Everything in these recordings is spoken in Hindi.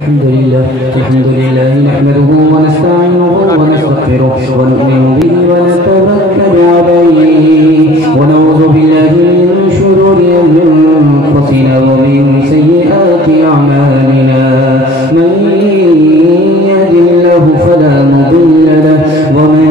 अल्हम्दुलिल्लाह नहमदुहु व नस्तईनुहु व नस्तगफिरुहु व नु'मिनु बिही व नतवक्कलु अलैहि व नऊज़ु बिल्लाहि मिन शुरूरि अंफुसिना व मिन सय्यिआति अअमालिना मन यहदिहिल्लाहु फला मुदिल्ल लहु व मन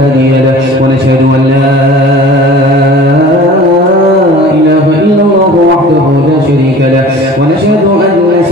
हादिय लहु व नशहदु अन ला इलाहा इल्लल्लाहु वहदहु ला शरीका लहु व नशहदु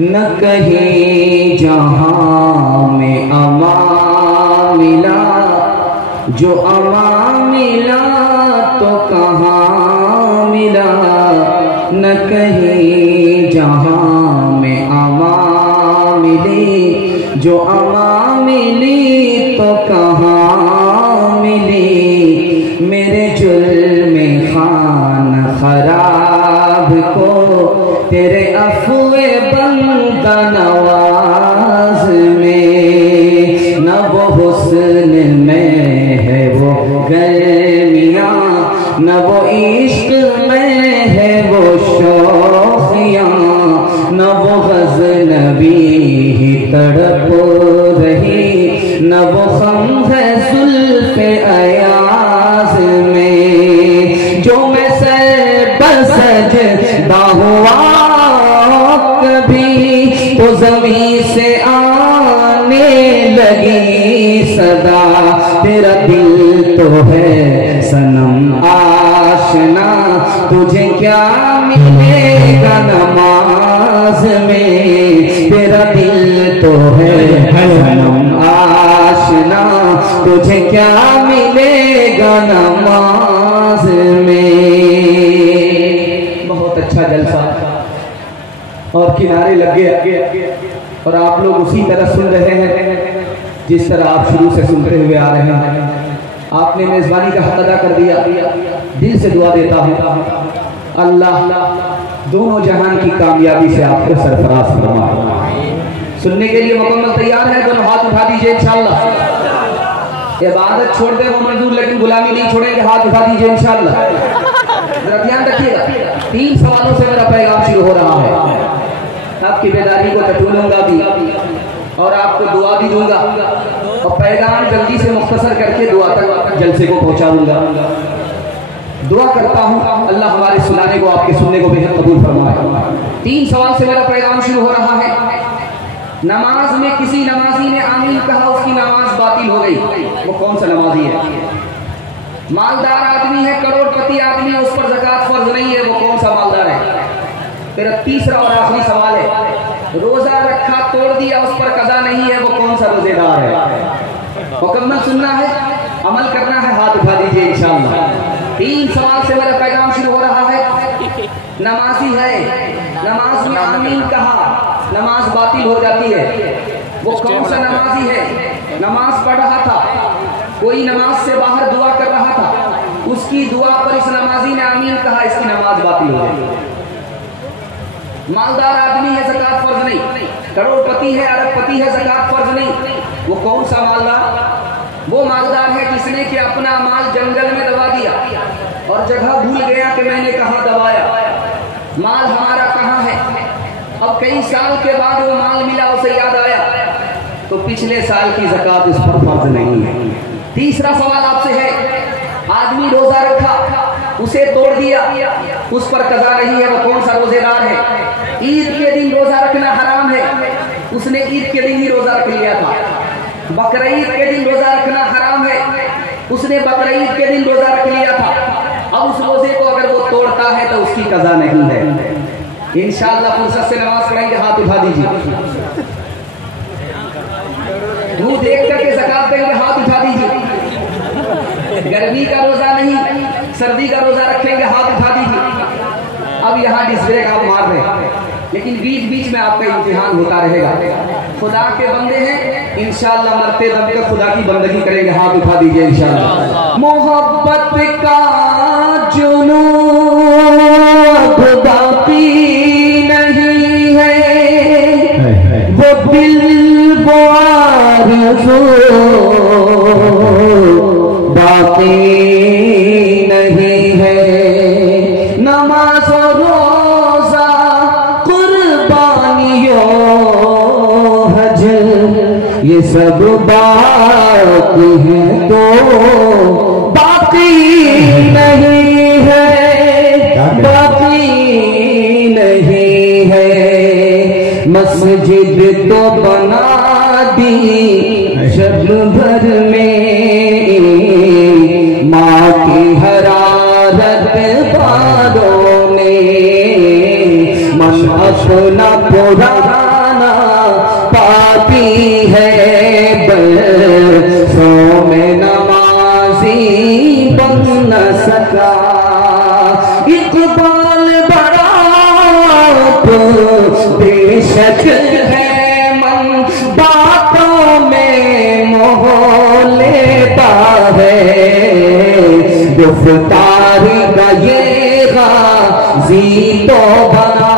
न कहीं जहाँ में अमा मिला जो अमा मिला तो कहाँ मिला न कहीं जहाँ में अमा मिली जो अमा मिली तो कहाँ मिली मेरे जुल्म खाना खराब को तेरे अफ़्वे बंदा नवाज में न वो हुस्न में है वो गर्मियाँ न वो इश्क में है वो शौक़ियाँ न वो ग़ज़नबी ही तड़प रही न वो ख़म है ज़ुल्फ़े अयाज़ में जो मैं सर बसजदा हुआ कभी तो ज़मीन से आने लगी सदा तेरा दिल तो है सनम आशना तुझे क्या मिलेगा नमाज में तेरा दिल तो है सनम आशना तुझे क्या मिलेगा नमाज में। बहुत अच्छा जलसा और किनारे लग गए और आप लोग उसी तरह सुन रहे हैं जिस तरह आप शुरू से सुनते हुए आ रहे हैं। आपने मेज़बानी का हक अदा कर दिया। दिल से दुआ देता हूँ अल्लाह दोनों जहान की कामयाबी से आपको सरफराज फरमाए। सुनने के लिए मुकम्मल तैयार है? दोनों हाथ उठा दीजिए इंशाअल्लाह। इबादत छोड़ दे वो मजदूर लेकिन गुलामी नहीं छोड़ेंगे। हाथ उठा दीजिए इंशाअल्लाह। जरा ध्यान रखिएगा 3 सवालों से मेरा पैगाम शुरू हो रहा है। आपकी बेदारी को टटोलूंगा भी और आपको दुआ भी दूंगा और पैगाम जल्दी से मुख्तसर करके दुआ तक जलसे को पहुंचाऊंगा। दुआ करता हूं अल्लाह हमारे सुनाने को आपके सुनने को बेहद कबूल फरमाए। 3 सवाल से मेरा पैगाम शुरू हो रहा है। नमाज में किसी नमाजी ने आमीन कहा, उसकी नमाज बातिल हो गई। वो कौन सा नमाजी है? मालदार आदमी है, करोड़पति आदमी है, उस पर ज़कात फर्ज नहीं है। वो कौन सा मालदार है? मेरा तीसरा और आखिरी सवाल है। रोजा रखा तोड़ दिया, उस पर कज़ा नहीं है। वो कौन सा रोजेदार है? मुकम्मल सुनना है, अमल करना है। हाथ उठा दीजिए इंशाअल्लाह। 3 सवाल से मेरा पैगाम शुरू हो रहा है। नमाजी है, नमाज में आमीन कहा, नमाज बातिल हो जाती है। वो कौन सा नमाजी है? नमाज पढ़ रहा था, कोई नमाज से बाहर दुआ कर रहा था, उसकी दुआ पर इस नमाजी ने आमीन कहा, इसकी नमाज बातिल हो गई। मालदार आदमी है, ज़कात फर्ज नहीं। करोड़पति है, अरबपति है, ज़कात फर्ज नहीं। वो कौन सा मालदार? वो मालदार है जिसने कि अपना माल जंगल में दबा दिया और जगह भूल गया कि मैंने कहाँ दबाया। माल हमारा कहाँ है? अब कई साल के बाद वो माल मिला, उसे याद आया तो पिछले साल की ज़कात उस पर फर्ज नहीं है। तीसरा सवाल आपसे है। आदमी रोजा रखा, उसे तोड़ दिया, उस पर कज़ा नहीं है, वो कौन सा रोजेदार है? ईद के दिन रोजा रखना हराम है, उसने ईद के दिन ही रोजा रख लिया था। बकरीद के दिन रोजा रखना हराम है, उसने बकरीद के दिन रोजा रख लिया था। अब उस रोजे को अगर वो तोड़ता है तो उसकी कज़ा नहीं है। इंशाअल्लाह फुर्सत से नमाज पढ़ेंगे, हाथ उठा दीजिए। दूध देख करके ज़कात देंगे, हाथ उठा दीजिए। गर्मी का रोजा नहीं, सर्दी का रोजा रखेंगे, हाथ उठा दीजिए। अब यहाँ डिस्प्ले आप मार रहे हैं, लेकिन बीच बीच में आपका इम्तिहान होता रहेगा। खुदा के बंदे हैं, इंशाअल्लाह मरते दम तक खुदा की बंदगी करेंगे, हाथ उठा दीजिए इंशाअल्लाह। मोहब्बत का जुनून बाकी नहीं है, वो दिल वो आरज़ू बाकी नहीं है। नमाज और रोजा कुर्बानियों हज ये सब बाकी है तो बाकी नहीं है, बाकी नहीं है। मस्जिद तो बना दी शब भर में, माँ की हरारत बारों ने मन अपना पुराना पापी है, बरसों में नमाजी बन न सका। इकबाल बड़ा बेशक है, मन बातों में मोह लेता है। गुफ्तार का ये गाज़ी तो बना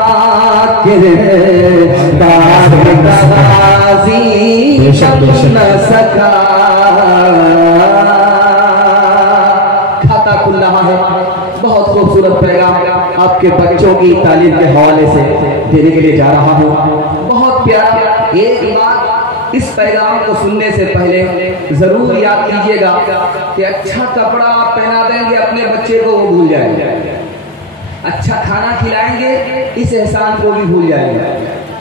किरदार का गाज़ी न सका। खाता खुल रहा है, बहुत खूबसूरत पैगाम आपके बच्चों की तालीम के हवाले से देने के लिए जा रहा हूँ। बहुत प्यारा एक बात, इस पैगाम को सुनने से पहले जरूर याद कीजिएगा कि अच्छा कपड़ा आप पहना देंगे अपने बच्चे को, वो भूल जाएंगे। अच्छा खाना खिलाएंगे, इस एहसान को भी भूल जाएगा।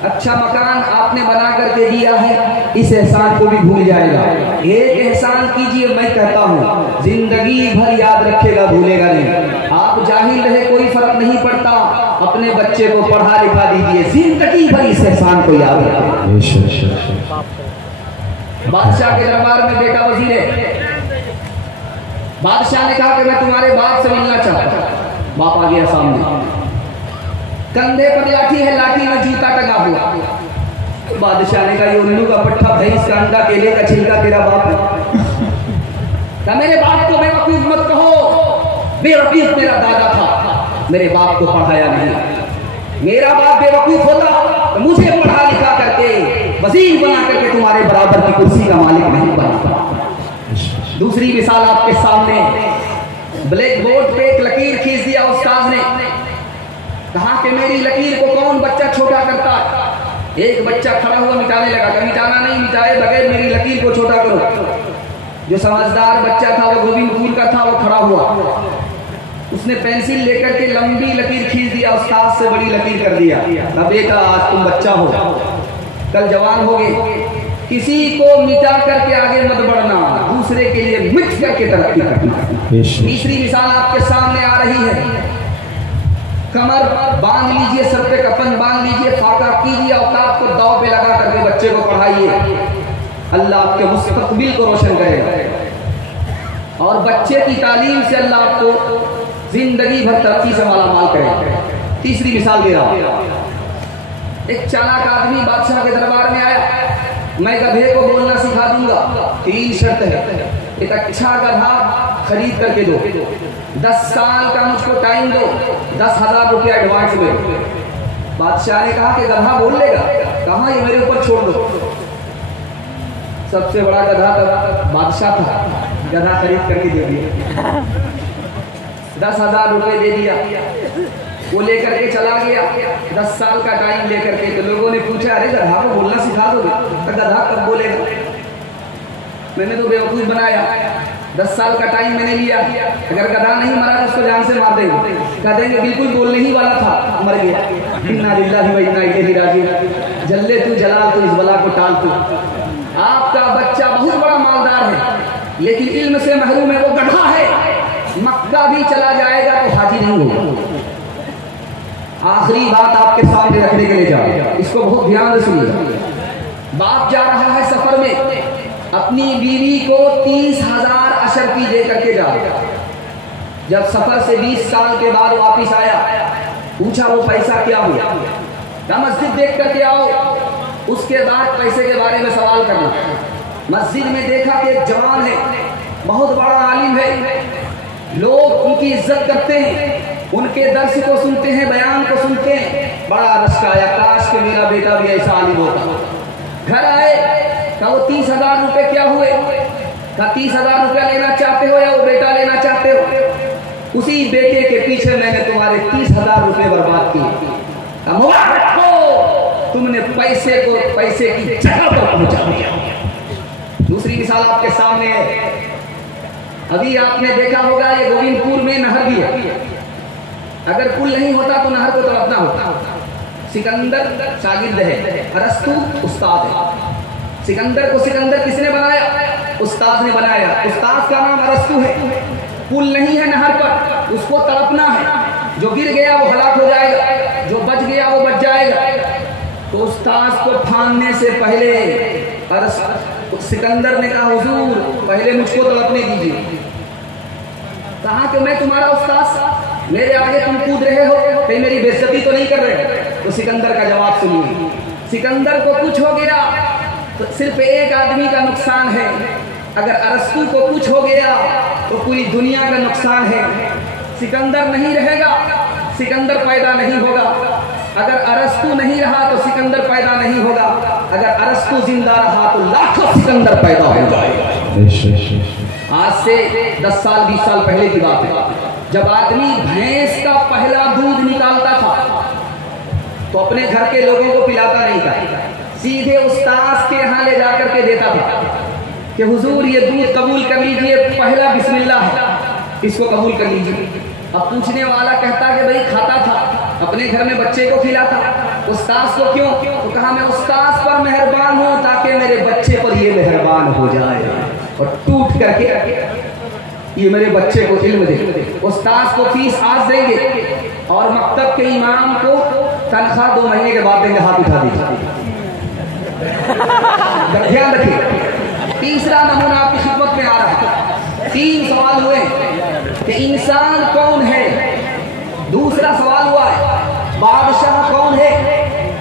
अच्छा मकान आपने बना करके दिया है, इस एहसान को भी भूल जाएगा। एक एहसान कीजिए, मैं कहता हूँ जिंदगी भर याद रखेगा, भूलेगा नहीं। आप जाहिल रहे कोई फर्क नहीं पड़ता, अपने बच्चे को पढ़ा लिखा दीजिए, जिंदगी भर इस एहसान को याद रखें। बादशाह के दरबार में बेटा वजीर है, बादशाह ने कहा कि मैं तुम्हारे बाप से मिलना चाहता हूं। बाप आ गया सामने, कंधे पर लाठी है, लाठी में जूता टंगा हुआ। बादशाह ने कहा ये उल्लू का पट्टा, भैंस का अंडा, केले का छिलका तेरा बाप है। मेरे बाप को बेवकूफ मत कहो, बेवकूफ मेरा दादा था, मेरे बाप को पढ़ाया नहीं। मेरा बाप बेवकूफ होता तो मुझे पढ़ा लिखा करके वजीर बना करके तुम्हारे बराबर की कुर्सी का मालिक नहीं बनता। दूसरी मिसाल आपके सामने, ब्लैक बोर्ड पे एक लकीर खींच दिया उस्ताद ने, कहा कि मेरी लकीर को कौन बच्चा छोटा करता है। एक बच्चा खड़ा हुआ मिटाने लगा, कि मिटाना नहीं, मिटाए बगैर मेरी लकीर को छोटा करो। जो समझदार बच्चा था, वो गोविंद फूल का था, वो खड़ा हुआ, उसने पेंसिल लेकर के लंबी लकीर खींच दिया, उस्ताद से बड़ी लकीर कर दिया। अब बेटा आज तुम बच्चा हो, कल जवान होगे, किसी को मिटा करके आगे मत बढ़ना, दूसरे के लिए मिट करके तरक्की करना। तीसरी मिसाल आपके सामने आ रही है, कमर बांध लीजिए, सर पे कफन बांध लीजिए, फाका कीजिए, औकात को दाव पे लगा करके बच्चे को पढ़ाइए। अल्लाह आपके मुस्तकबिल को रोशन करेगा और बच्चे की तालीम से अल्लाह आपको जिंदगी भर तरक्की से माला माल करेगा। तीसरी मिसाल दे रहा हूं, एक चालाक आदमी बादशाह के दरबार में आया, मैं गधे को बोलना सिखा दूंगा, 3 शर्त है। एक अच्छा गधा खरीद करके दो, 10 साल का मुझको टाइम दो, 10,000 रुपया एडवांस में। बादशाह ने कहा कि गधा बोल लेगा, कहा ये मेरे ऊपर छोड़ दो। सबसे बड़ा गधा बादशाह था, गधा खरीद करके दे दिया, 10,000 रुपये दे दिया। वो लेकर के चला गया, 10 साल का टाइम लेकर के। तो लोगों ने पूछा अरे गधा को बोलना सिखा दोगे? तो गधा कब बोलेगा, मैंने तो बेवकूफ बनाया। 10 साल का टाइम मैंने लिया, अगर गधा नहीं मरा तो उसको जान से मार देंगे, कह देंगे बिल्कुल बोलने ही वाला था, मर गया। इन्ना लिल्लाहि व इन्ना इलैहि राजिऊन। जल्ले तू जलाल तू, इस बला को टाल तू। आपका बच्चा बहुत बड़ा मालदार है, लेकिन इल्म से महरूम है, वो गधा है, मक्का भी चला जाएगा तो हाजी नहीं होगा। आखिरी बात आपके सामने रखने के लिए जाओ, इसको बहुत ध्यान से सुनिए। बाप जा रहा है सफर में, अपनी बीवी को 30,000 अशरफी दे करके जा। जब सफर से 20 साल के बाद वापिस आया, पूछा वो पैसा क्या हुआ, क्या मस्जिद देख करके आओ, उसके बाद पैसे के बारे में सवाल करना। मस्जिद में देखा कि एक जवान है, बहुत बड़ा आलिम है, लोग उनकी इज्जत करते हैं, उनके दर्श को सुनते हैं, बयान को सुनते हैं, बड़ा रश आया, काश के मेरा बेटा भी ऐसा आलिम होता। घर आए, कहा वो 30,000 रुपए क्या हुए, कहा 30,000 रुपया लेना चाहते हो या वो बेटा लेना चाहते हो, उसी बेटे के पीछे मैंने तुम्हारे 30,000 रुपए बर्बाद किए। तुमने पैसे को पैसे की जगह पर पहुंचा दिया। दूसरी मिसाल आपके सामने है, अभी आपने देखा होगा ये गोविंदपुर में नहर भी है, अगर पुल नहीं होता तो नहर को तड़पना होता। सिकंदर शागिर्द है, अरस्तु उस्ताद है। सिकंदर को सिकंदर किसने बनाया, उस्ताद ने बनाया, उस्ताद का नाम अरस्तु है। पुल नहीं है नहर पर, उसको तड़पना है, जो गिर गया वो हलाक हो जाएगा, जो बच गया वो बच जाएगा। तो उस्ताद को फानने से पहले सिकंदर ने कहा हुजूर पहले मुझको तड़पने दीजिए। कहा कि मैं तुम्हारा उस्ताद, मेरे आगे तुम कूद रहे हो, कहीं मेरी बेइज्जती तो नहीं कर रहे। तो सिकंदर का जवाब सुनिए, सिकंदर को कुछ हो गया तो सिर्फ एक आदमी का नुकसान है, अगर अरस्तु को कुछ हो गया तो पूरी दुनिया का नुकसान है। सिकंदर नहीं रहेगा, सिकंदर पैदा नहीं होगा, अगर अरस्तु नहीं रहा तो सिकंदर पैदा नहीं होगा, अगर अरस्तु जिंदा रहा तो लाखों सिकंदर पैदा हो जाएगा। आज से 10 साल 20 साल पहले की बात है, जब आदमी भैंस का पहला दूध निकालता था तो अपने घर के लोगों को पिलाता नहीं था, सीधे उस्ताद के यहाँ ले जाकर के देता था कि हुजूर ये दूध कबूल कर लीजिए, पहला बिस्मिल्लाह है, इसको कबूल कर लीजिए। अब पूछने वाला कहता कि भाई खाता था, अपने घर में बच्चे को खिलाता, उस्ताद को क्यों? तो कहा मैं उस्ताद पर मेहरबान हूं ताकि मेरे बच्चे पर ये मेहरबान हो जाए और टूट करके ये मेरे बच्चे को इल्म दे। उस्ताद को फीस आज देंगे और मकतब के इमाम को तनख्वाह 2 महीने के बाद देंगे। हाथ उठा दीजिए, ध्यान रखिए। तीसरा नमूना आपकी खिदमत में आ रहा है। 3 सवाल हुए कि इंसान कौन है, दूसरा सवाल हुआ है बादशाह कौन है,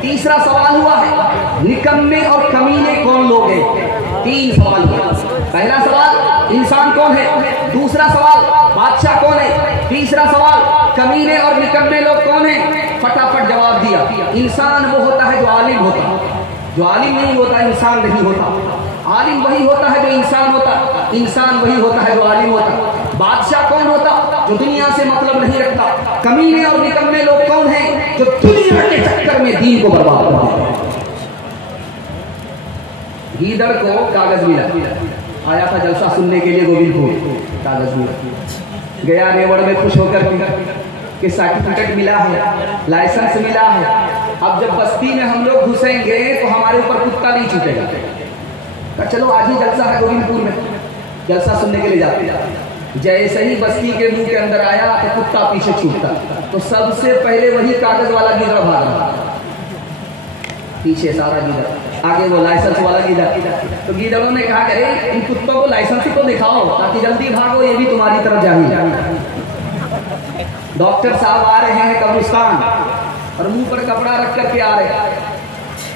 तीसरा सवाल हुआ है निकम्मे और कमीने कौन लोग हैं। 3 सवाल हुआ। पहला सवाल इंसान कौन है, दूसरा सवाल बादशाह कौन है, तीसरा सवाल कमीने और निकम्मे लोग कौन है। फटाफट जवाब दिया। इंसान वो होता है जो आलिम होता है, जो आलिम नहीं होता इंसान नहीं होता। आलिम वही होता है जो इंसान होता, इंसान वही होता है जो आलिम होता। बादशाह कौन होता, जो दुनिया से मतलब नहीं रखता। कमीने और निकम्मे लोग कौन हैं, जो दुनिया के चक्कर में दीन को बर्बाद करते हैं। गीदड़ को कागज मिला, आया था जलसा सुनने के लिए गोविंदपुर, कागज मिला, गया नेवड़ में खुश होकर कि सर्टिफिकेट मिला है, लाइसेंस मिला है। अब जब बस्ती में हम लोग घुसेंगे तो हमारे ऊपर कुत्ता नहीं छूटेगा। तो चलो आज ही जलसा है गोविंदपुर में, जलसा सुनने के लिए जाते। जैसे ही बस्ती के मुंह के अंदर आया तो कुत्ता पीछे छूटता, तो सबसे पहले वही कागज वाला गीदड़ भागा, पीछे सारा गीदड़, आगे वो लाइसेंस वाला गीदड़। तो गीदड़ों ने कहा कि अरे इन कुत्तों को लाइसेंस को दिखाओ ताकि जल्दी भागो, ये भी तुम्हारी तरफ जाएगी। डॉक्टर साहब आ रहे हैं कब्रिस्तान और मुंह पर कपड़ा रख करके आ रहे,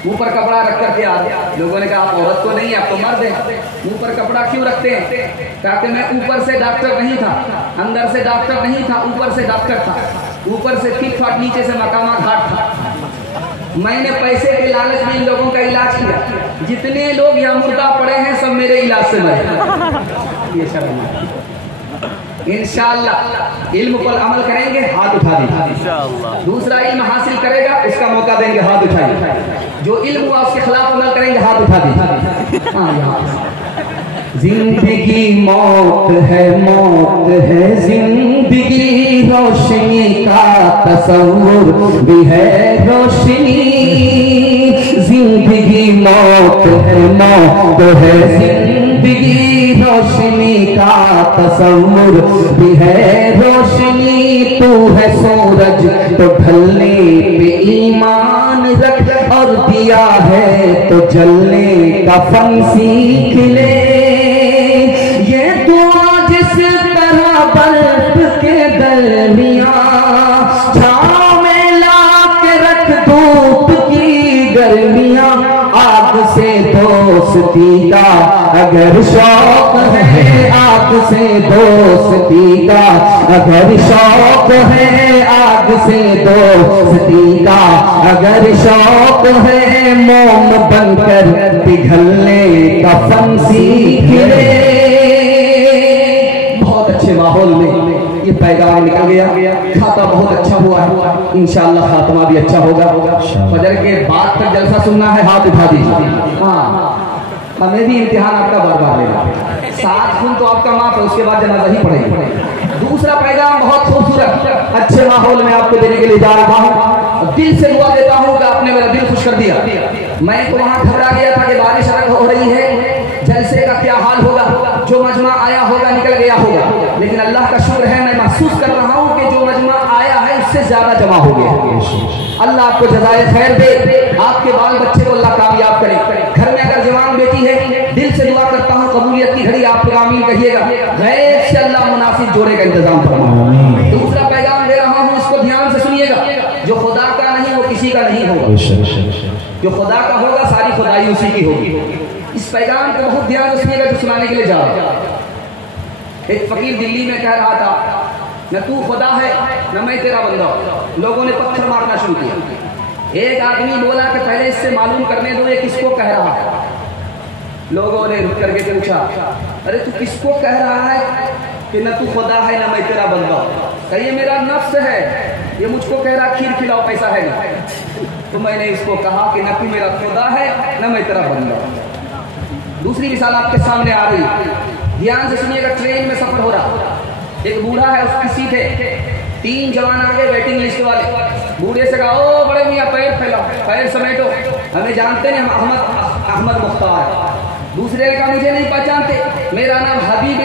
मुंह पर कपड़ा रख करके आ रहे। लोगों ने कहा आप औरत तो नहीं, आप तो मर्द हैं, मुंह पर कपड़ा क्यों रखते हैं? कहा कि मैं ऊपर से डॉक्टर नहीं था, अंदर से डॉक्टर नहीं था, ऊपर से डॉक्टर था, ऊपर से ठीक ठाक, नीचे से मकामा घाट था। मैंने पैसे के लालच में इन लोगों का इलाज किया, जितने लोग यहाँ मुर्दा पड़े हैं सब मेरे इलाज से मरे। ये शर्म। इंशाअल्लाह इल्म पर अमल करेंगे, हाथ उठा दीजिए। दूसरा इल्म हासिल करेगा उसका मौका देंगे, हाथ उठाइए। जो इल्म हुआ उसके खिलाफ अमल करेंगे, हाथ उठा दीजिए। हाँ यहाँ जिंदगी मौत है जिंदगी रोशनी का तस्वुर भी है रोशनी। जिंदगी मौत है जिंदगी रोशनी का तस्वुर भी है रोशनी। तू है सूरज तो ढलने पे ईमान रख, और दिया है तो जलने का फन सीख ले। ये दुआ जिस तरह बर्फ के दरमियां छांव में ला के रख धूप की गर्मियां। आग से दोस्ती का अगर शौक है, आग से दोस्ती का अगर शौक है, आग से दोस्ती का अगर शौक है, मोम बनकर पिघलने का फन सीख ले। बहुत अच्छे माहौल में ये पैगाम निकल गया, खाता बहुत अच्छा हुआ है, इंशाअल्लाह खात्मा भी अच्छा होगा। फजर के बाद तक जलसा सुनना है, हाथ उठा दीजिए। हाँ, हमें भी इम्तिहान आपका बार बार लेना। 7 खून तो आपका माफ है, उसके बाद जनाजा ही पड़ेगी। दूसरा पैगाम बहुत खूबसूरत अच्छे माहौल में आपको देने के लिए जा रहा हूँ। दिल से दुआ देता हूँ कि आपने मेरा दिल खुश कर दिया। मैं तो वहाँ घबरा गया था कि बारिश हो रही है, जलसे का क्या हाल होगा, जो मजमा आया होगा निकल गया होगा। लेकिन अल्लाह का शुक्र है, मैं महसूस कर रहा हूँ कि जो मजमा आया है उससे ज्यादा जमा हो गया। अल्लाह आपको जज़ाए खैर दे, आपके बाल बच्चे को अल्लाह कामयाब करे। घर में अगर जवान बेटी है, दिल से दुआ करता हूँ कबूलियत की घड़ी आप आमीन कहिएगा। गैर से अल्लाह मुनासिब जोड़े का इंतजाम फरमाए। दूसरा पैगाम दे रहा हूँ, इसको ध्यान से सुनिएगा। जो खुदा का नहीं वो किसी का नहीं होगा, जो खुदा का होगा सारी खुदाई उसी की होगी। इस पैगाम को बहुत ध्यान से सुनिएगा जो सुनाने के लिए जा रहा हूं। एक फकीर दिल्ली में कह रहा था, न तू खुदा है न मैं तेरा बंदा। लोगों ने पत्थर मारना शुरू किया। एक आदमी बोला कि पहले इससे मालूम करने दो ये किसको कह रहा है। लोगों ने रुक करके पूछा, अरे तू किसको कह रहा है कि न तू खुदा है न मैं तेरा बंदा? कही ये मेरा नफ्स है, ये मुझको कह रहा खीर खिलाओ पैसा है ना। तो मैंने इसको कहा कि न तू मेरा खुदा है न मैं तेरा बंदा। दूसरी मिसाल आपके सामने आ रही, ध्यान से सुनिएगा। ट्रेन में सफर हो रहा, एक बूढ़ा है, उसकी सीट है, 3 जवान आगे वेटिंग लिस्ट वाले। बूढ़े से कहा, ओ बड़े मियाँ पैर फैलाओ, पैर समेटो, हमें जानते हैं, हम अहमद मुख्तार। दूसरे ने कहा मुझे नहीं पहचानते, मेरा नाम हबीब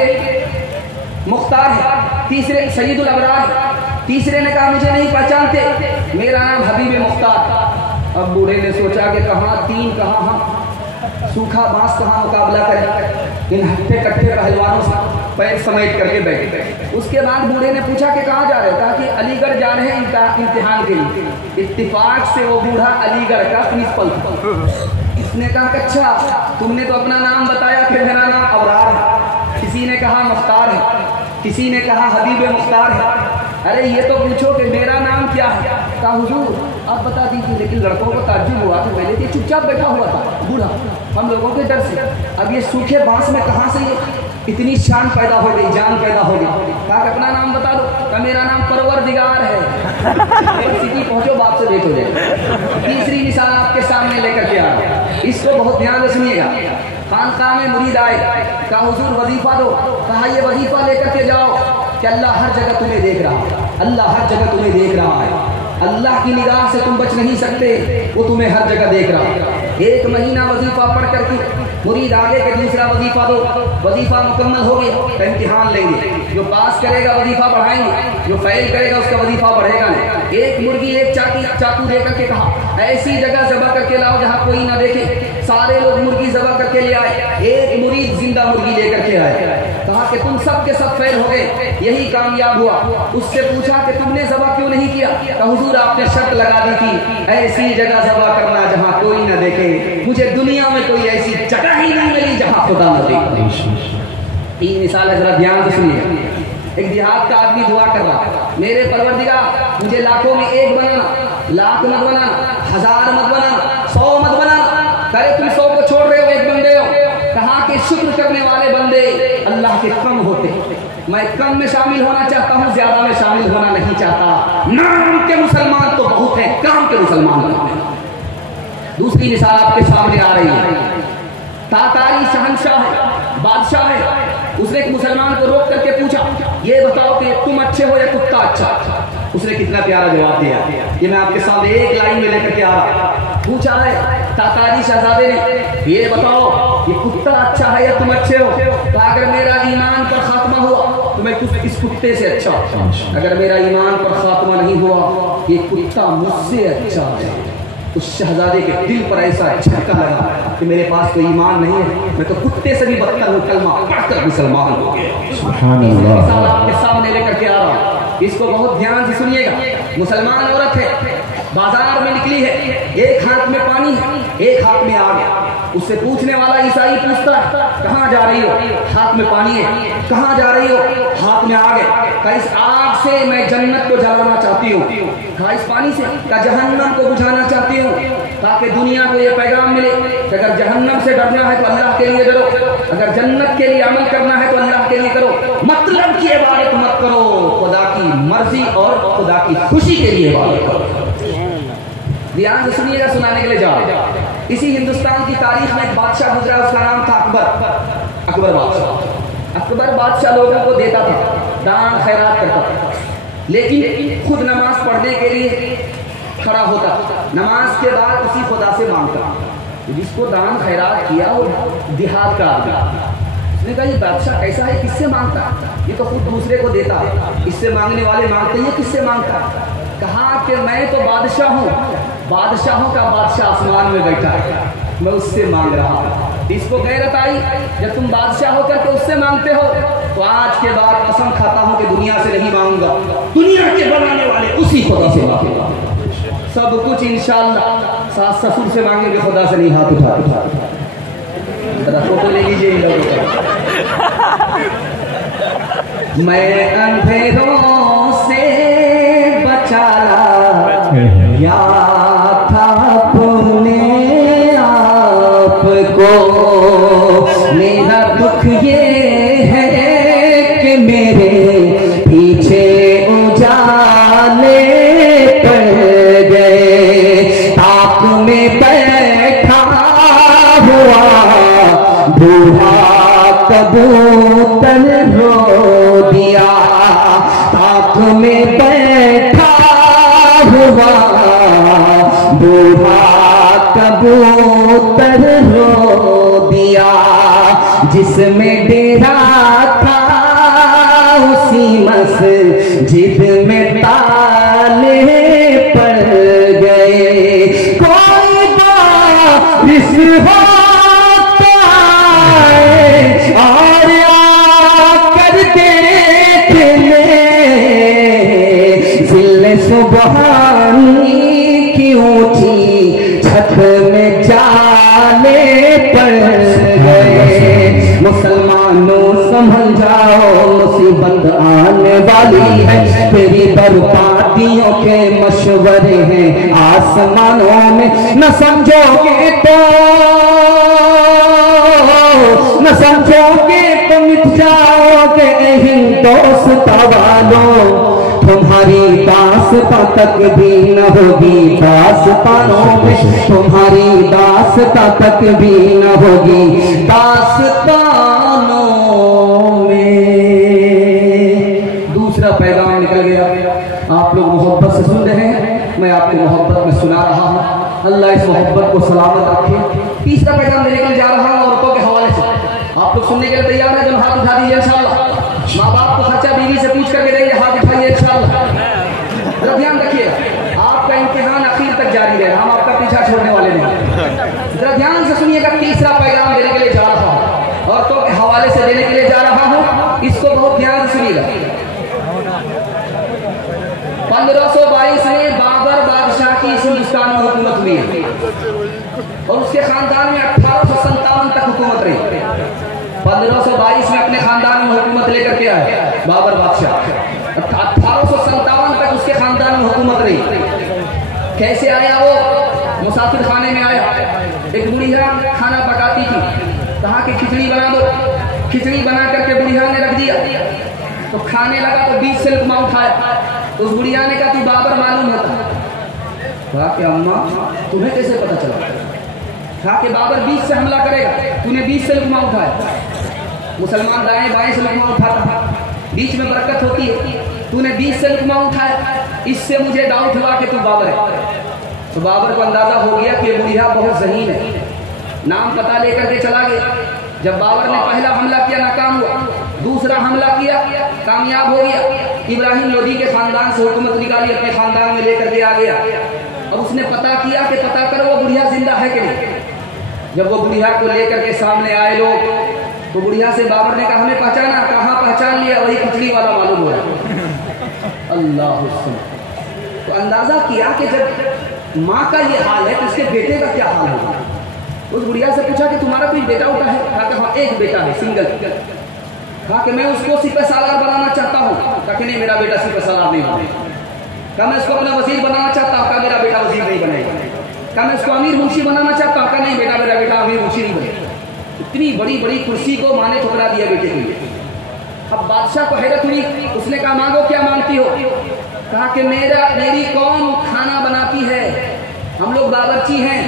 मुख्तार है। तीसरे सईदुल अबरार। तीसरे ने कहा मुझे नहीं पहचानते, मेरा नाम हबीब मुख्तार। अब बूढ़े ने सोचा कि कहाँ 3 कहाँ हम, सूखा बांस कहाँ मुकाबला करें इन हट्टे कट्टे पहलवानों से। पैर समेट करके बैठे। उसके बाद बूढ़े ने पूछा कि कहाँ जा रहे हो? कहा कि अलीगढ़ जा रहे हैं इम्तिहान के लिए। इत्तिफाक से वो बूढ़ा अलीगढ़ का प्रिंसिपल था। उसने कहा कि अच्छा, तुमने तो अपना नाम बताया कि मेरा नाम अबरार है, किसी ने कहा मुख्तार है, किसी ने कहा हबीब मुख्तार है। अरे ये तो पूछो कि मेरा नाम क्या है? कहा हुजूर आप बता दीजिए। लेकिन लड़कों को ताज्जुब हुआ कि पहले तो चुपचाप बैठा हुआ था बूढ़ा, हम लोगों के डर से। अब ये सूखे बांस में कहाँ से ये इतनी शान पैदा हो गई, जान पैदा हो गई? कहा अपना नाम बता दो। कहा मेरा नाम परवरदिगार है। सिटी पहुंचो, बाप से भेंट हो जाए। तीसरी मिसाल आपके सामने लेकर के आ रहा, इसको बहुत ध्यान से सुनिएगा। खानकाह में मुरीद आए, कहा हुजूर वजीफा दो। कहा ये वजीफा लेकर के जाओ कि अल्लाह हर जगह तुम्हें देख रहा है, अल्लाह हर जगह तुम्हें देख रहा है। अल्लाह की निगाह से तुम बच नहीं सकते, वो तुम्हें हर जगह देख रहा है। 1 महीना वजीफा पढ़ करके मुरीद आगे के दूसरा वजीफा दो। वजीफा मुकम्मल हो गया तो इम्तिहान लेंगे, जो पास करेगा वजीफा बढ़ाएंगे, जो फेल करेगा उसका वजीफा बढ़ेगा नहीं। एक मुर्गी एक चाकू दे करके कहा ऐसी जगह जबा करके लाओ जहाँ कोई ना देखे। सारे लोग मुर्गी जबा करके ले आए, एक मुरीद जिंदा मुर्गी लेकर के आए। कहा कि तुम सब के सब फेल हो गए, यही कामयाब हुआ। उससे पूछा कि तुमने जबा क्यों नहीं किया? कहा हुजूर आपने शर्त लगा दी थी ऐसी जगह जबा करना जहाँ कोई ना देखे। मुझे दुनिया में कोई ऐसी जगह ही नहीं मिली जहाँ खुदा न देखे। 3 मिसाल है, जरा ध्यान से सुनिए। एक देहात का आदमी दुआ कर रहा, मेरे परवरदिगार मुझे लाखों में 1 बनाना, लाख मत बनाना, 1000 मत बनाना, 100 मत बनाना। करे तुम 100 को छोड़ रहे हो, 1 बंदे हो। कहा कि शुक्र करने वाले बंदे अल्लाह के कम होते, मैं कम में शामिल होना चाहता हूँ, ज्यादा में शामिल होना नहीं चाहता। नाम के मुसलमान तो बहुत है, काम के मुसलमान नहीं है। दूसरी मिसाल आपके सामने आ रही है। तातारी शहंशाह है, बादशाह है। उसने एक मुसलमान को रोक करके पूछा, ये बताओ कि तुम अच्छे हो या कुत्ता अच्छा? उसने कितना प्यारा जवाब दिया, ये मैं आपके सामने एक लाइन में लेकर के आ रहा। पूछा है तातारी शहजादे ने, ये बताओ ये कुत्ता अच्छा है या तुम अच्छे हो? तो अगर मेरा ईमान पर खात्मा हुआ तो मैं इस कुत्ते से अच्छा, अगर मेरा ईमान पर खात्मा नहीं हुआ ये कुत्ता मुझसे अच्छा है। उस शहजादे के दिल पर ऐसा झटका लगा कि मेरे पास कोई ईमान नहीं है, मैं तो कुत्ते से भी बदतर हूँ, कलमा पढ़कर मुसलमान हो गया। सुभान अल्लाह। आपके सामने लेकर के आ रहा हूँ, इसको बहुत ध्यान से सुनिएगा। मुसलमान औरत है, बाजार में निकली है, एक हाथ में पानी है, एक हाथ में आग है। उससे पूछने वाला ईसाई पूछता कहाँ जा रही हो? हाथ में पानी है। कहाँ जा रही हो? हाथ में आग है। कहा इस आग से मैं जन्नत को जलाना चाहती हूँ। कहा इस पानी से? कहा जहन्नम को बुझाना चाहती हूँ, ताकि दुनिया को ये पैगाम मिले कि अगर जहन्नम से डरना है तो अल्लाह के लिए डरो, अगर जन्नत के लिए अमल करना है तो अल्लाह के लिए करो, मतलब की इबादत मत करो, खुदा की मर्जी और खुदा की खुशी के लिए इबादत करो। ध्यान से सुनिएगा, सुनाने के लिए जाओ। इसी हिंदुस्तान की तारीख में एक बादशाह गुजरा, उसका नाम था अकबर। अकबर बादशाह, अकबर बादशाह लोगों को देता था, दान खैरात करता था, लेकिन खुद नमाज पढ़ने के लिए खड़ा होता, नमाज के बाद उसी खुदा से मांगता। जिसको दान खैरात किया वो देहात का आदमी। उसने कहा ये बादशाह कैसा है, किससे मांगता? ये तो खुद दूसरे को देता, इससे मांगने वाले मांगते हैं, किससे मांगता? कहा कि मैं तो बादशाह हूँ, बादशाहों का बादशाह आसमान में बैठा है, मैं उससे मांग रहा हूँ। इसको गैरत आई, जब तुम बादशाह होकर के उससे मांगते हो तो आज के बाद कसम खाता हूँ कि दुनिया से नहीं मांगूंगा, दुनिया के बनाने वाले उसी खुदा से मांगूंगा। सब कुछ इंशाअल्लाह सास ससुर से मांगेंगे, खुदा से नहीं। हाथ उठा जरा फोटो ले लीजिए इन लोगों का। मैं अंधेरों से बचाला या था अपने आप को, मेरा दुख ये है कि मेरे पीछे उजाले पड़ गए, ताक में बैठा हुआ बूढ़ा कबूतर रो दिया, ताक में बैठा हुआ बूढ़ा कबूतर रो दिया, जिसमें डेरा था उसी मस्जिद में ताले पड़ गए। कोई बारिश होता है और आकर देख ले, जिले सुबहानी की ऊंची छत में जाने पड़ गए। मुसलमानों संभल जाओ, मुसीबत आने वाली है, तेरी बर्बादियों के मशवरे हैं आसमानों में, न समझोगे तो मिट जाओगे हिंदोस्तां वालों, तुम्हारी दास्तां तक भी न होगी दास्तानों में, तुम्हारी दास्तां तक भी न होगी दास्तानों में। दूसरा पैगाम निकल गया, आप लोग मोहब्बत से सुन रहे हैं, मैं आपको मोहब्बत में सुना रहा हूँ, अल्लाह इस मोहब्बत को सलामत रखे। तीसरा पैगाम लेने के लिए जा रहा हूँ औरतों के हवाले से, आप लोग सुनने के लिए तैयार है? जब हाथ उठा दीजिए इंशाअल्लाह। माँ बाप को खर्चा बीवी से पूछ करके देंगे, हाथ उठाइए इंशाअल्लाह। जरा ध्यान रखिए, आपका इम्तिहान आखिर तक जारी है, हम आपका पीछा छोड़ने वाले नहीं। जरा ध्यान से सुनिएगा, तीसरा पैगाम देने के लिए जा रहा हूँ, औरतों के हवाले से देने के लिए जा रहा हूँ, इसको बहुत ध्यान से सुनिएगा। 1522 में बाबर बादशाह की इस हिंदुस्तान में हुकूमत हुई और उसके खानदान में 1857 तक हुकूमत रही। 1522 में अपने खानदान में हुकूमत लेकर के आए बाबर बादशाह, 1857 तक उसके खानदान में हुकूमत रही। कैसे आया वो? मुसाफिर खाने में आया, एक बुढ़िया खाना पकाती थी, कहा कि खिचड़ी बना दो। खिचड़ी बना करके बुढ़िया ने रख दिया, तो खाने लगा तो बीच से लुकमा उठाया, तो उस बुढ़िया ने कहा तू बाबर मालूम होता? कहा कि अम्मा तुम्हें कैसे पता चला? कहा कि बाबर बीच से हमला करेगा, तूने बीच से लुकमा उठाया। मुसलमान दाएं बाएं से लुकमा उठाता, बीच में बरकत होती है, तूने बीच से लुकमा उठाया, इससे मुझे डाउट हुआ कि तू बाबर है। तो बाबर को अंदाजा हो गया कि बुढ़िया बहुत ज़हीन है, नाम पता लेकर के चला गया। जब बाबर ने पहला हमला किया नाकाम हुआ, दूसरा हमला किया कामयाब हो गया। इब्राहिम लोदी के खानदान से हुकूमत निकाली, अपने खानदान में लेकर के आ गया। और उसने पता किया कि पता करो वो बुढ़िया जिंदा है कि नहीं। जब वो बुढ़िया को लेकर के सामने आए लोग, तो बुढ़िया से बाबर ने कहा हमें पहचाना, कहाँ पहचान लिया, वही कुचली वाला मालूम हुआ। अल्लाह, तो अंदाजा किया कि जब माँ का ये हाल है तो उसके बेटे का क्या हाल होगा। उस बुढ़िया से पूछा कि तुम्हारा कोई बेटा उठा है? कहा कि हाँ एक बेटा है, सिंगल। कहा कि मैं उसको सिपह सालार बनाना चाहता हूँ। कहा कि नहीं मेरा बेटा सिपह सालार नहीं बनेगा। कहा मैं उसको अपना वजीर बनाना चाहता हूँ। कहा मेरा बेटा वजीर नहीं बनेगा। कहा मैं उसको अमीर मुंशी बनाना चाहता हूँ। कहा नहीं बेटा मेरा बेटा अमीर मुंशी नहीं बनेगा। इतनी बड़ी बड़ी कुर्सी को माँ ने ठुकरा दिया बेटे के लिए। अब बादशाह को हैरत हुई, उसने कहा मांगो क्या मांगती हो? कहा कि मेरी कौम खाना बनाती है, हम लोग बावर्ची हैं,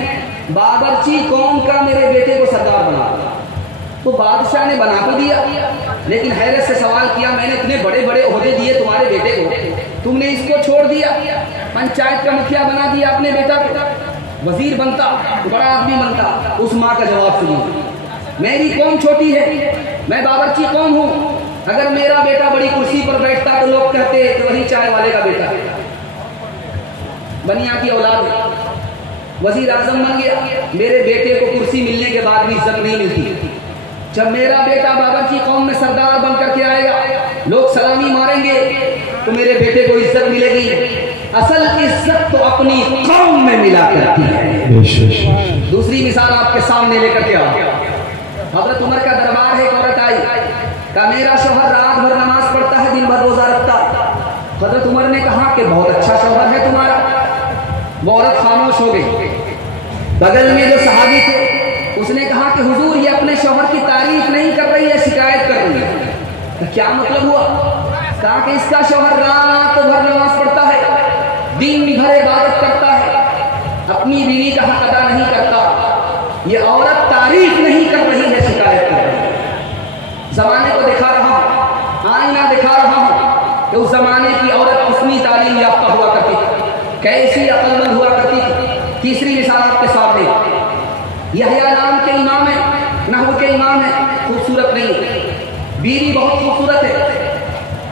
बावर्ची कौम का मेरे बेटे को सरदार बना। तो बादशाह ने बना तो दिया, लेकिन हैरत से सवाल किया मैंने इतने बड़े बड़े ओहदे दिए तुम्हारे बेटे को, तुमने इसको छोड़ दिया, पंचायत का मुखिया बना दिया अपने बेटा को, वजीर बनता, बड़ा आदमी बनता। उस माँ का जवाब सुनिए, मेरी कौम छोटी है, मैं बावर्ची कौम हूँ, अगर मेरा बेटा बड़ी कुर्सी पर बैठता तो लोग कहते कि वही चाय वाले का बेटा है, बनिया की औलाद, वजीर आजम बन गया। मेरे बेटे को कुर्सी मिलने के बाद भी इज्जत नहीं मिलती। जब मेरा बेटा बावर्ची कौम में सरदार बन करके आएगा, लोग सलामी मारेंगे तो मेरे बेटे को इज्जत मिलेगी। असल इज्जत तो अपनी कौम में मिला करती है। दूसरी मिसाल आपके सामने लेकर के आओ। हजरत उमर का दरबार है, एक औरत आई, कहा मेरा शौहर रात भर नमाज पढ़ता है, दिन भर रोजा रखता। हजरत उमर ने कहा कि बहुत अच्छा शौहर है तुम्हारा। वो औरत खामोश हो गई। बगल में जो सहाबी थे उसने कहा कि हुजूर ये अपने शौहर की तारीफ नहीं कर रही है, शिकायत कर रही है। तो क्या मतलब हुआ? कहा कि इसका शौहर रात भर नमाज पढ़ता है, दिन भर इबादत करता है, अपनी बीवी का हक अदा नहीं करता। ये औरत तारीफ नहीं कर रही है, शिकायत कर रही है। जमाने को दिखा रहा हूं, आईना दिखा रहा हूं कि उस जमाने की औरत कितनी तालीम याफ्ता हुआ करती थी, कैसी अक्लमंद हुआ करती थी। तीसरी मिसाल आपके सामने, यहया नाम के इमाम है, नहव के इमाम है, खूबसूरत नहीं, बीवी बहुत खूबसूरत है।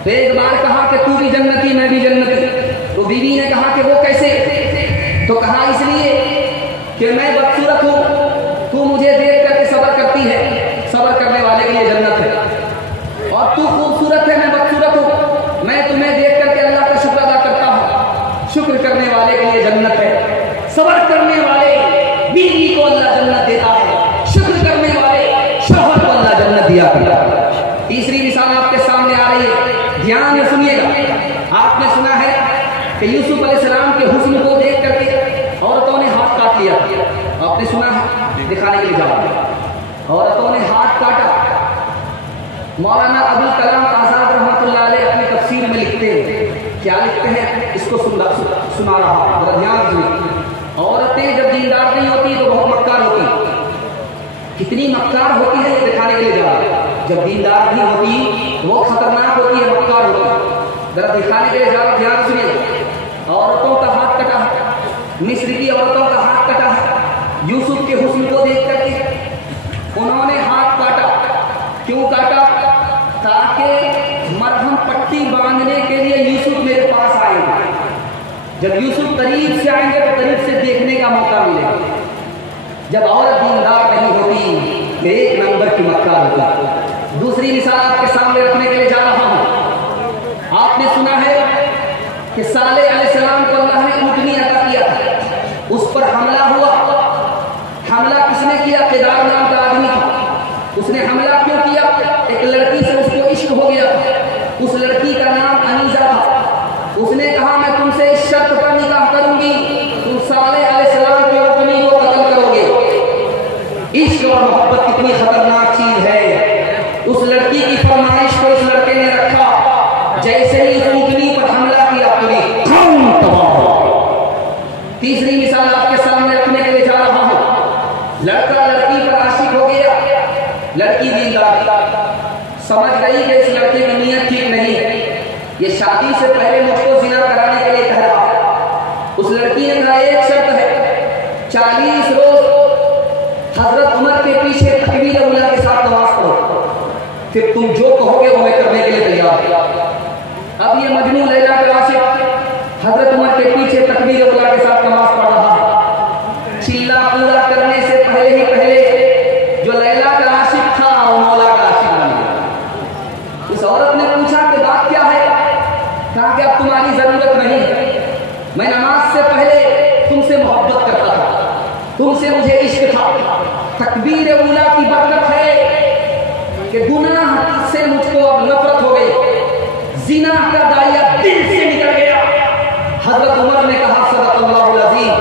तो एक बार कहा कि तू भी जन्नती मैं भी जन्नती। तो बीवी ने कहा कि वो कैसे? तो कहा इसलिए कि मैं बदसूरत हूँ, तू मुझे देख करके सब्र करती है, सब्र करने वाले के लिए जन्नत है। और तू खूबसूरत है, मैं बदसूरत हूँ, मैं तुम्हें देख करके अल्लाह का शुक्र अदा करता हूँ, शुक्र करने वाले के लिए जन्नत है। सब्र करने वाले बीवी को अल्लाह जन्नत देता है, शुक्र करने वाले शौहर को अल्लाह जन्नत दिया करता है। तीसरी मिसाल आपके सामने आ रही है, ध्यान से सुनिएगा। आपने सुना है कि यूसुफ अलैहिस्सलाम के हुस्न को देख करके औरतों ने हाथ काट लिया। आपने सुना है, दिखाने के लिए जाओ। औरतों ने हाथ काटा। मौलाना अबुल कलाम आजाद रहमतुल्लाह अलैह अपने तफसीर में लिखते हैं, क्या लिखते हैं इसको सुना रहा हूं, जरा ध्यान सुनिए। औरतें जब दीनदार नहीं होती तो बहुत मक्कार होती, कितनी मक्कार होती है ये दिखाने के लिए जा रहा है। जब दीनदार नहीं होती वो खतरनाक होती है, मक्कार होती, जरा दिखाने के लिए जा रहा, ध्यान सुनिए। औरतों का हाथ कटा है, मिस्र की औरतों का हाथ कटा है। यूसुफ के हुस्न को देख करके उन्होंने हाथ काटा। क्यों काटा? ताकि मरहम पट्टी बांधने के लिए यूसुफ मेरे पास आएंगे। जब यूसुफ करीब से आएंगे तो करीब से देखने का मौका मिलेगा। जब औरत दीनदार नहीं होती तो एक नंबर की मक्कार होती। दूसरी मिसाल आपके सामने रखने के लिए जा रहा हूं। आपने सुना है कि सालेह अलैहिस्सलाम को अल्लाह ने ऊँटनी अता किया था, उस पर हमला हुआ। हमला किसने किया? किदार नाम का आदमी था। उसने हमला क्यों किया? एक लड़की से उसको इश्क हो गया। उस लड़की का नाम अनीसा था। उसने कहा मैं तुमसे इस शर्त पर निकाह करूंगी, तुम सालेह अलैहिस्सलाम की ऊँटनी को कत्ल करोगे। इश्क और मोहब्बत कितनी खतरनाक चीज है। उस लड़की की फरमाइश को उस लड़के ने रखा, जैसे ही उस ऊँटनी पर हमला किया पूरी कौम तबाह। तीसरी मिसाल आपके सामने रखने के लिए जा रहा हूं। लड़का लड़की पर आशिक हो गया, लड़की दीनदार समझ गई कि इस लड़के की नीयत ठीक नहीं है, ये शादी से पहले मुझको जिना कराने के लिए कह रहा है। उस लड़की ने कहा एक शर्त है, 40 रोज हजरत उमर के पीछे तकबीर उला के साथ नमाज पढ़ो, फिर तुम जो कहोगे वो मैं करने के लिए तैयार। अब ये मजनू लैला का आशिक हजरत उमर के पीछे तकबीर उला के साथ नमाज पढ़ रहा है। चिल्ला पूरा करने से पहले जो लैला का आशिक था वो मौला का आशिक बन गया। उस औरत ने पूछा कि बात क्या है? कहा कि अब तुम्हारी जरूरत नहीं है, मैं नमाज से पहले तुमसे मोहब्बत करता था, तुमसे मुझे इश्क था। तकबीर उला की बरकत है कि गुनाह से मुझको अब नफरत हो गई, जिना का दायरा दिल से निकल गया। हजरत उमर ने कहा सदक़ल्लाहुल अज़ीम,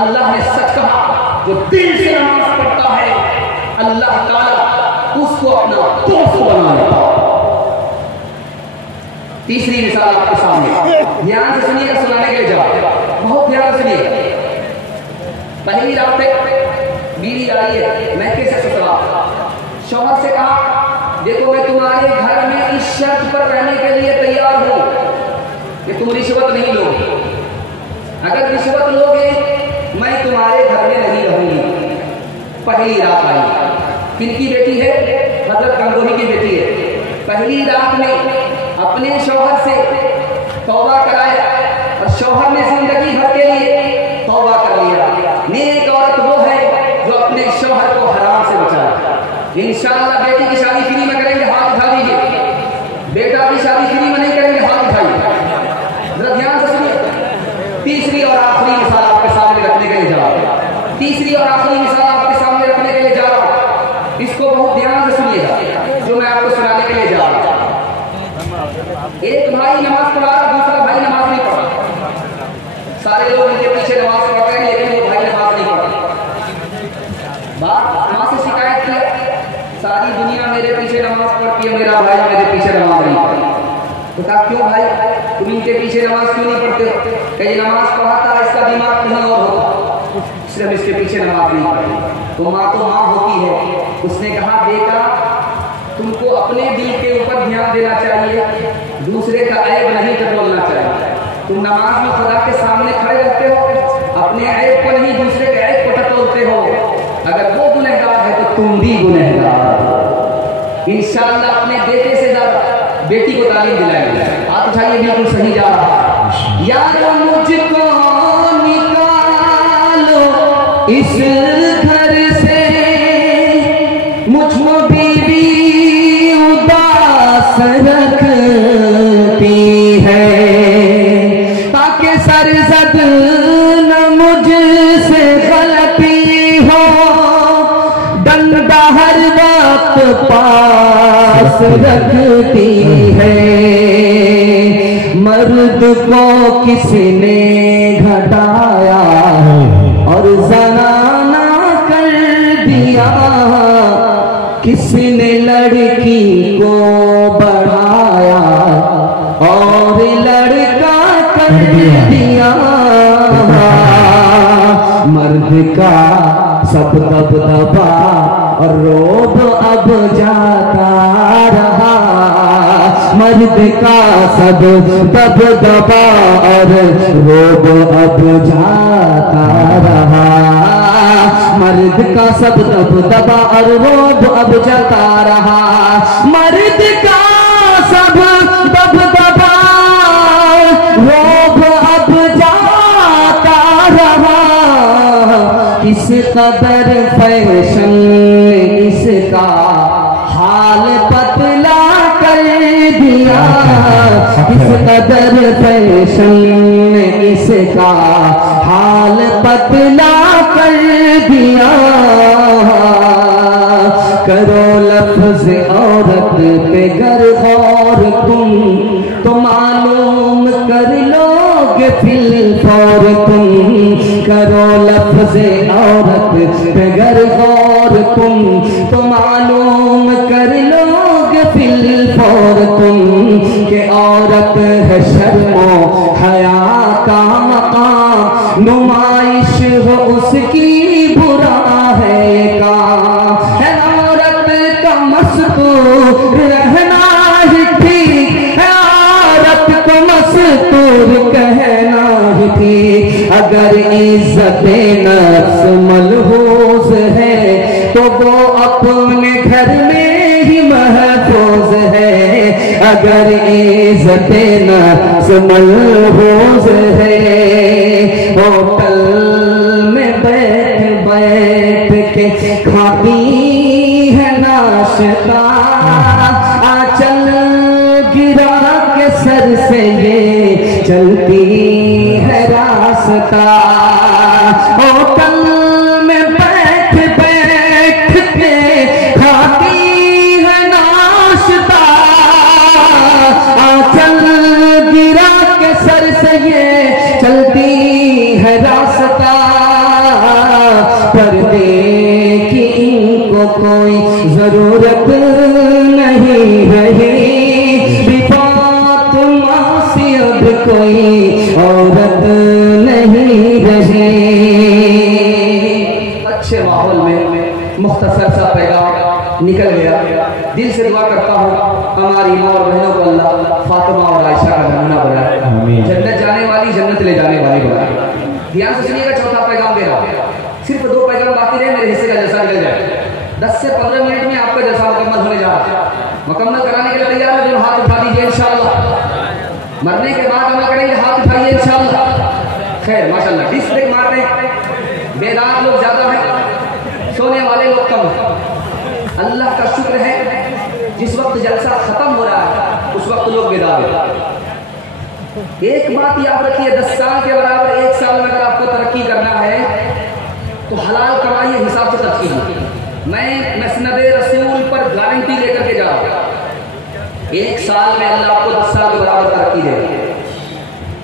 अल्लाह ने सच कहा, जो दिल से नमाज पढ़ता है अल्लाह ताला उसको अपना दोस्त बना लेता। तीसरी मिसाल आपके सामने, ध्यान से सुनिएगा, सुनाने के लिए जाओ, बहुत ध्यान से सुनिएगा। पहली रात पे बीवी आई है मैके से ससुराल, शौहर से कहा देखो मैं तुम्हारे घर में इस शर्त पर रहने के लिए तैयार हूं कि तुम रिश्वत नहीं लोगे, अगर रिश्वत लोगे मैं तुम्हारे घर में नहीं रहूंगी। पहली रात आई, किनकी बेटी है? हजरत गंगोही की बेटी है। पहली रात में अपने शौहर से तौबा कराया और शौहर ने जिंदगी भर के लिए तौबा कर लिया। नेक औरत वो है जो अपने शौहर को हराम से बचाए। इंशाअल्लाह बेटी की शादी फ्री में करेंगे, हाथ उठा दीजिए। बेटा की शादी फ्री में नहीं करेंगे, हाथ उठाइए। जरा ध्यान से सुनिए। तीसरी और आखिरी मिसाल आपके सामने रखने के लिए जा रहा हूं, तीसरी और आखिरी मिसाल आपके सामने रखने के लिए जा रहा हूं। इसको बहुत ध्यान से सुनिएगा जो मैं आपको सुनाने के लिए जा रहा हूं। एक भाई नमाज पढ़ा रहा, दूसरा भाई नमाज नहीं पढ़ा। सारे लोग उनके पीछे नमाज पढ़ते हैं लेकिन वो भाई नमाज नहीं पढ़ा। बात मां से शिकायत की, सारी दुनिया मेरे पीछे नमाज पढ़ती है, मेरा भाई मेरे पीछे नमाज नहीं पढ़ता। तो कहा क्यों भाई तुम इनके पीछे नमाज क्यों नहीं पढ़ते हो? कहीं नमाज पढ़ाता है इसका दिमाग कहीं और होता, सिर्फ इसके पीछे नमाज नहीं पढ़ती। तो माँ होती है, उसने कहा बेटा तुमको अपने दिल के ऊपर ध्यान देना चाहिए, दूसरे का ऐब नहीं टटोलना चाहिए। तुम नमाज में खुदा के सामने खड़े रहते हो, अपने ऐब को नहीं दूसरे के ऐब को टटोलते हो। अगर वो गुनहगार है तो तुम भी गुनहगार। इंशाअल्लाह अपने बेटे से ज्यादा बेटी को तालीम दिलाएंगे। हाथ उठाइए, बिल्कुल सही जा रहा है। यारो मुझको निकालो इस घर से, मुझको बीवी उदास रखती है, ताकि सरजद न मुझसे गलती हो, डंडा हर वक्त पास रखती है। मर्द को किसने घटाया और जनाना कर दिया, किसने लड़की को बढ़ाया और लड़का कर दिया। मर्द का सब दबदबा और रोब अब जाता रहा, मर्द का सब दबदबा और रोब अब जाता रहा, मर्द का सब दबदबा और रोब अब जाता रहा, मर्द का सब दबदबा रोब अब जाता रहा। किस कदर फैशन इसका हाल पतला कर दिया, किस कदर फैशन इसका हाल पतला कर दिया। करो लफ्ज औरत पे गर गौर तुम तो मालूम कर लोगे फिल फौर तुम, करो लफ्ज औरत पे गर गौर तुम तो मालूम कर लोगे फिल फौर तुम, के औरत है शर्मो हया का मकाम नुमाइश हो उसकी बुरा है काम, है औरत का मस्तूर रहना ही ठीक है, औरत को मस्तूर कहना ही ठीक। अगर इज्जत नफ्स मलहूज है तो वो अपने घर में ही महफूज है, अगर इज्जत नफ्स मलहूज है। होटल में बैठ बैठ के खाती है नाश्ता, आंचल गिरा के सर से ये चलती है रास्ता। होटल में बैठ बैठ के खाती है नाश्ता, आंचल गिरा के सर से ये चलती है रास्ता। पर्दे की इनको कोई जरूरत नहीं रही, फातिमा सी अब कोई औरत नहीं रही। अच्छे माहौल में मुख्तसर सा पैगाम निकल गया। दिल से दुआ करता हूँ हमारी माँ और बहनों को अल्लाह फातिमा और आयशा का नमूना बनाए, जन्नत जाने वाली जन्नत ले जाने वाली बनाए। ध्यान से सुनिएगा, चौथा पैगाम दे रहा हूँ। सिर्फ 2 पैगाम बाकी रहे, मेरे हिस्से का जलसा निकल जाए। 10 से 15 मिनट में आपका जलसा मुकम्मल होने जा रहा है। मुकम्मल कराने के लिए तैयार है? जो हाथ उठा दीजिए इंशाअल्लाह। मरने के बाद अमल करेंगे, हाथ उठाइए इंशाअल्लाह। खैर माशाअल्लाह, डिस ब्रेक मार रहे हैं, बेदार लोग ज्यादा हैं, सोने वाले लोग कम हैं। अल्लाह का शुक्र है जिस वक्त जलसा खत्म हो रहा है उस वक्त लोग बेदार हैं। एक बात याद रखिए, 10 साल के बराबर 1 साल में अगर आपको तरक्की करना है तो हलाल कमाइए, हिसाब से खर्च कीजिए। मैं मसनद रसूल पर गारंटी लेकर के जा रहा हूं, 1 साल में अल्लाह आपको 10 साल के बराबर तरक्की देगा।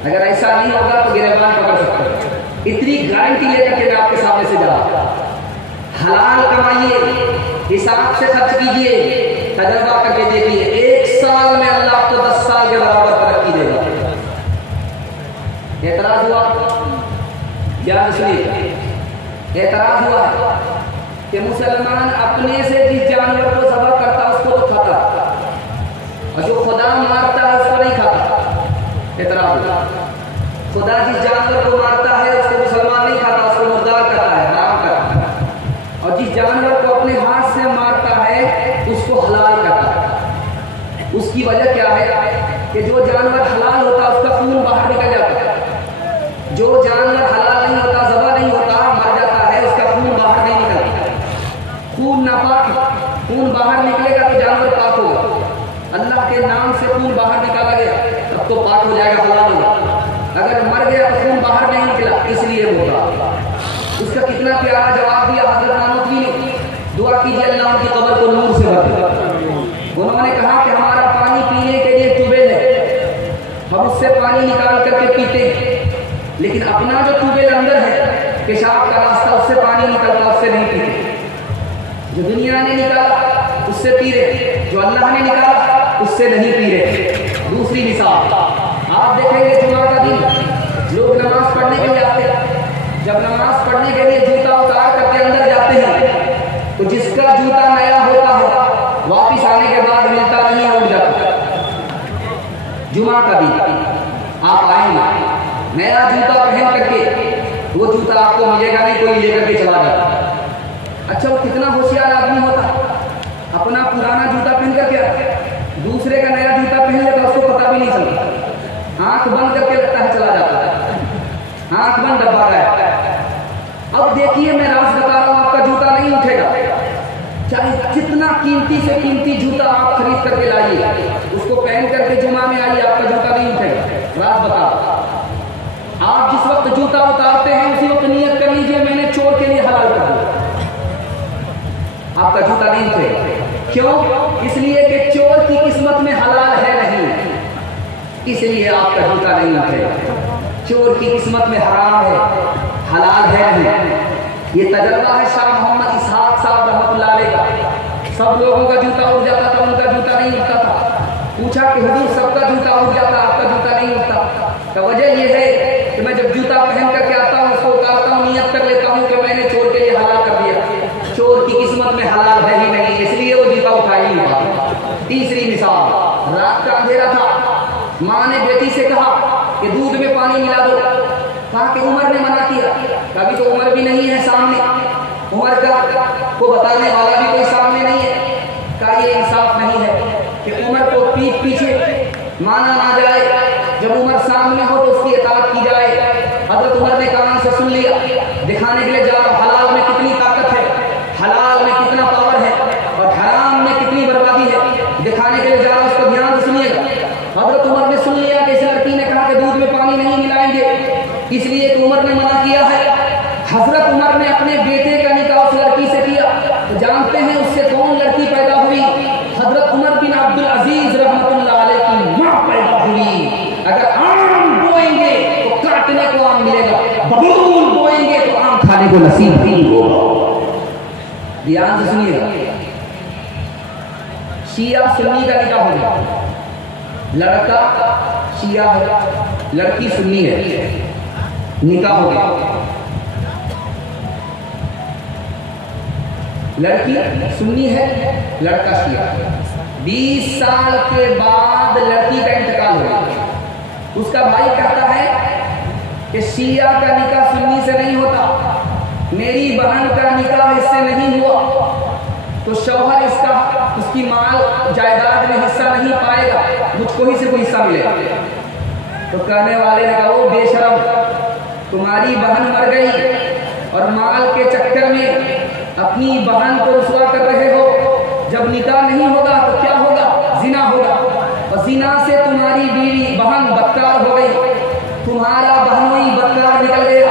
अगर ऐसा नहीं होगा तो गिरफ्तार पकड़ सकते हैं। इतनी गारंटी लेकर के मैं आपके सामने से जा रहा हूं। हलाल कमाइए, हिसाब से खर्च कीजिए, तजर्बा करके देखिए, 1 साल में अल्लाह आपको 10 साल के बराबर तरक्की देगा। एतराज हुआ? ध्यान सुनिए, एतराज हुआ कि मुसलमान अपने से जिस जानवर को ज़बह करता उसको तो खाता, और जो खुदा मारता है उसको नहीं खाता। एतराज हुआ, खुदा जिस जानवर को मारता है उसको मुसलमान नहीं खाता, उसको मुर्दार करता है, हराम करता है। और जिस जानवर को अपने हाथ से मारता है उसको हलाल करता है। उसकी वजह क्या है कि जो जानवर हलाल होता उसका खून बाहर निकल जाता है, जो जानवर हलाल नहीं होता, ज़बह नहीं होता, मर जाता है, उसका खून बाहर नहीं निकलता। खून नापाक, खून बाहर निकलेगा तो जानवर पाक होगा। अल्लाह के नाम से खून बाहर निकाला गया तब तो पाक हो जाएगा, हलाल होगा। अगर मर गया तो खून बाहर नहीं निकला, इसलिए होगा। उसका कितना प्यारा जवाब दिया हज़रत नानोतवी ने। दुआ कीजिए अल्लाह उनकी कब्र को नूर से भर दे। उन्होंने कहा कि हमारा पानी पीने के लिए ट्यूबवेल है, हम उससे पानी निकाल करके पीते हैं, लेकिन अपना जो ट्यूबवेल अंदर है, पेशाब का रास्ता, उससे पानी निकलता, उससे नहीं पीते। जो दुनिया ने निकाला उससे पी रहे, जो अल्लाह ने निकाला उससे नहीं पी रहे। दूसरी मिसाल आप देखेंगे, जुमा का दिन लोग नमाज पढ़ने के लिए आते हैं। जब नमाज पढ़ने के लिए जूता उतार करके अंदर जाते हैं तो जिसका जूता नया होता है वापिस आने के बाद मिलता नहीं, उठ जाता। जुमा का दिन आप आएंगे, नया जूता पहन करके, वो जूता आपको मिलेगा नहीं, कोई लेकर के चला जाता। अच्छा, वो कितना होशियार आदमी होता, अपना पुराना जूता पहन करके दूसरे का नया जूता पहन लेता, उसको पता भी नहीं चलता, आंख बंद करके लगता है चला जाता है, आंख बंद दबा रहा है। अब देखिए, मैं राज बता रहा हूं, आपका जूता नहीं उठेगा, चाहे जितना कीमती से कीमती जूता आप खरीद करके लाइए, उसको पहन करके जुमा में आइए, आपका जूता नहीं उठेगा। राज बता, आप जिस वक्त जूता उतारते हैं उसी वक्त नियत कर लीजिए मैंने चोर के लिए हलाल कर दिया, आपका जूता नहीं उठेगा। क्यों? इसलिए कि चोर की किस्मत में हलाल है नहीं, इसलिए आपका जूता नहीं उठेगा। चोर की किस्मत में हराम है, हलाल है नहीं। ये तजर्बा है शाह मोहम्मद इसहाक साहब रहमतुल्लाह अलैह का। सब लोगों का जूता उठ जाता था, उनका जूता नहीं उठता था। पूछा कि हुजूर सबका जूता उठ जाता, आपका जूता नहीं उठता? तो वजह यह है कि मैं जब जूता पहन करके आता हूँ उम्र में हलाल है ही नहीं, इसलिए वो जीता उठा ही नहीं पाता। तीसरी मिसाल, रात का अंधेरा था, माँ ने बेटी से कहा कि दूध में पानी मिला दो। कहा कि उमर ने मना किया। कभी तो उमर भी नहीं है सामने, उमर का को बताने वाला भी कोई सामने नहीं है। कहा ये इंसाफ नहीं है कि उमर को पीठ पीछे माना ना जाए, जब उमर सामने हो तो उसकी इताअत की जाए। हजरत उमर ने कान से सुन लिया, दिखाने के लिए जा रहा हलाल में कितनी ताकत है, हलाल में कितना पावर है और हराम में कितनी बर्बादी है, दिखाने के लिए जा रहा, उसको ध्यान से सुनिएगा। हजरत उमर ने सुन लिया कि इस लड़की ने कहा कि दूध में पानी नहीं मिलाएंगे, इसलिए कि उमर ने मना किया है। हजरत उमर ने अपने बेटे का निकाह उस लड़की से किया। तो जानते हैं उससे कौन लड़की पैदा हुई? हजरत उमर बिन अब्दुल अजीज रहमतुल्लाह अलैह की मां पैदा हुई। अगर आम बोएंगे तो काटने को आम मिलेगा, बबूल बोएंगे तो आम खाने को नसीब नहीं होगा। ध्यान से सुनिएगा, शिया सुन्नी का निकाह हो गया, लड़का शिया है, लड़की सुन्नी है, निकाह हो गया। लड़की सुन्नी है, लड़का शिया। 20 साल के बाद लड़की का इंतकाल हो गया। उसका भाई कहता है कि शिया का निकाह सुन्नी से नहीं होता, मेरी बहन का निकाह इससे नहीं हुआ, तो शौहर इसका उसकी माल जायदाद में हिस्सा नहीं पाएगा, मुझको ही से कोई हिस्सा मिलेगा। तो कहने वाले ने कहा, वो बेशरम, तुम्हारी बहन मर गई और माल के चक्कर में अपनी बहन को रुसवा कर रहे हो। जब निकाह नहीं होगा तो क्या होगा? जिना होगा, और जिना से तुम्हारी बीवी बहन बदकार हो गई, तुम्हारा बहनोई बदकार निकल गया।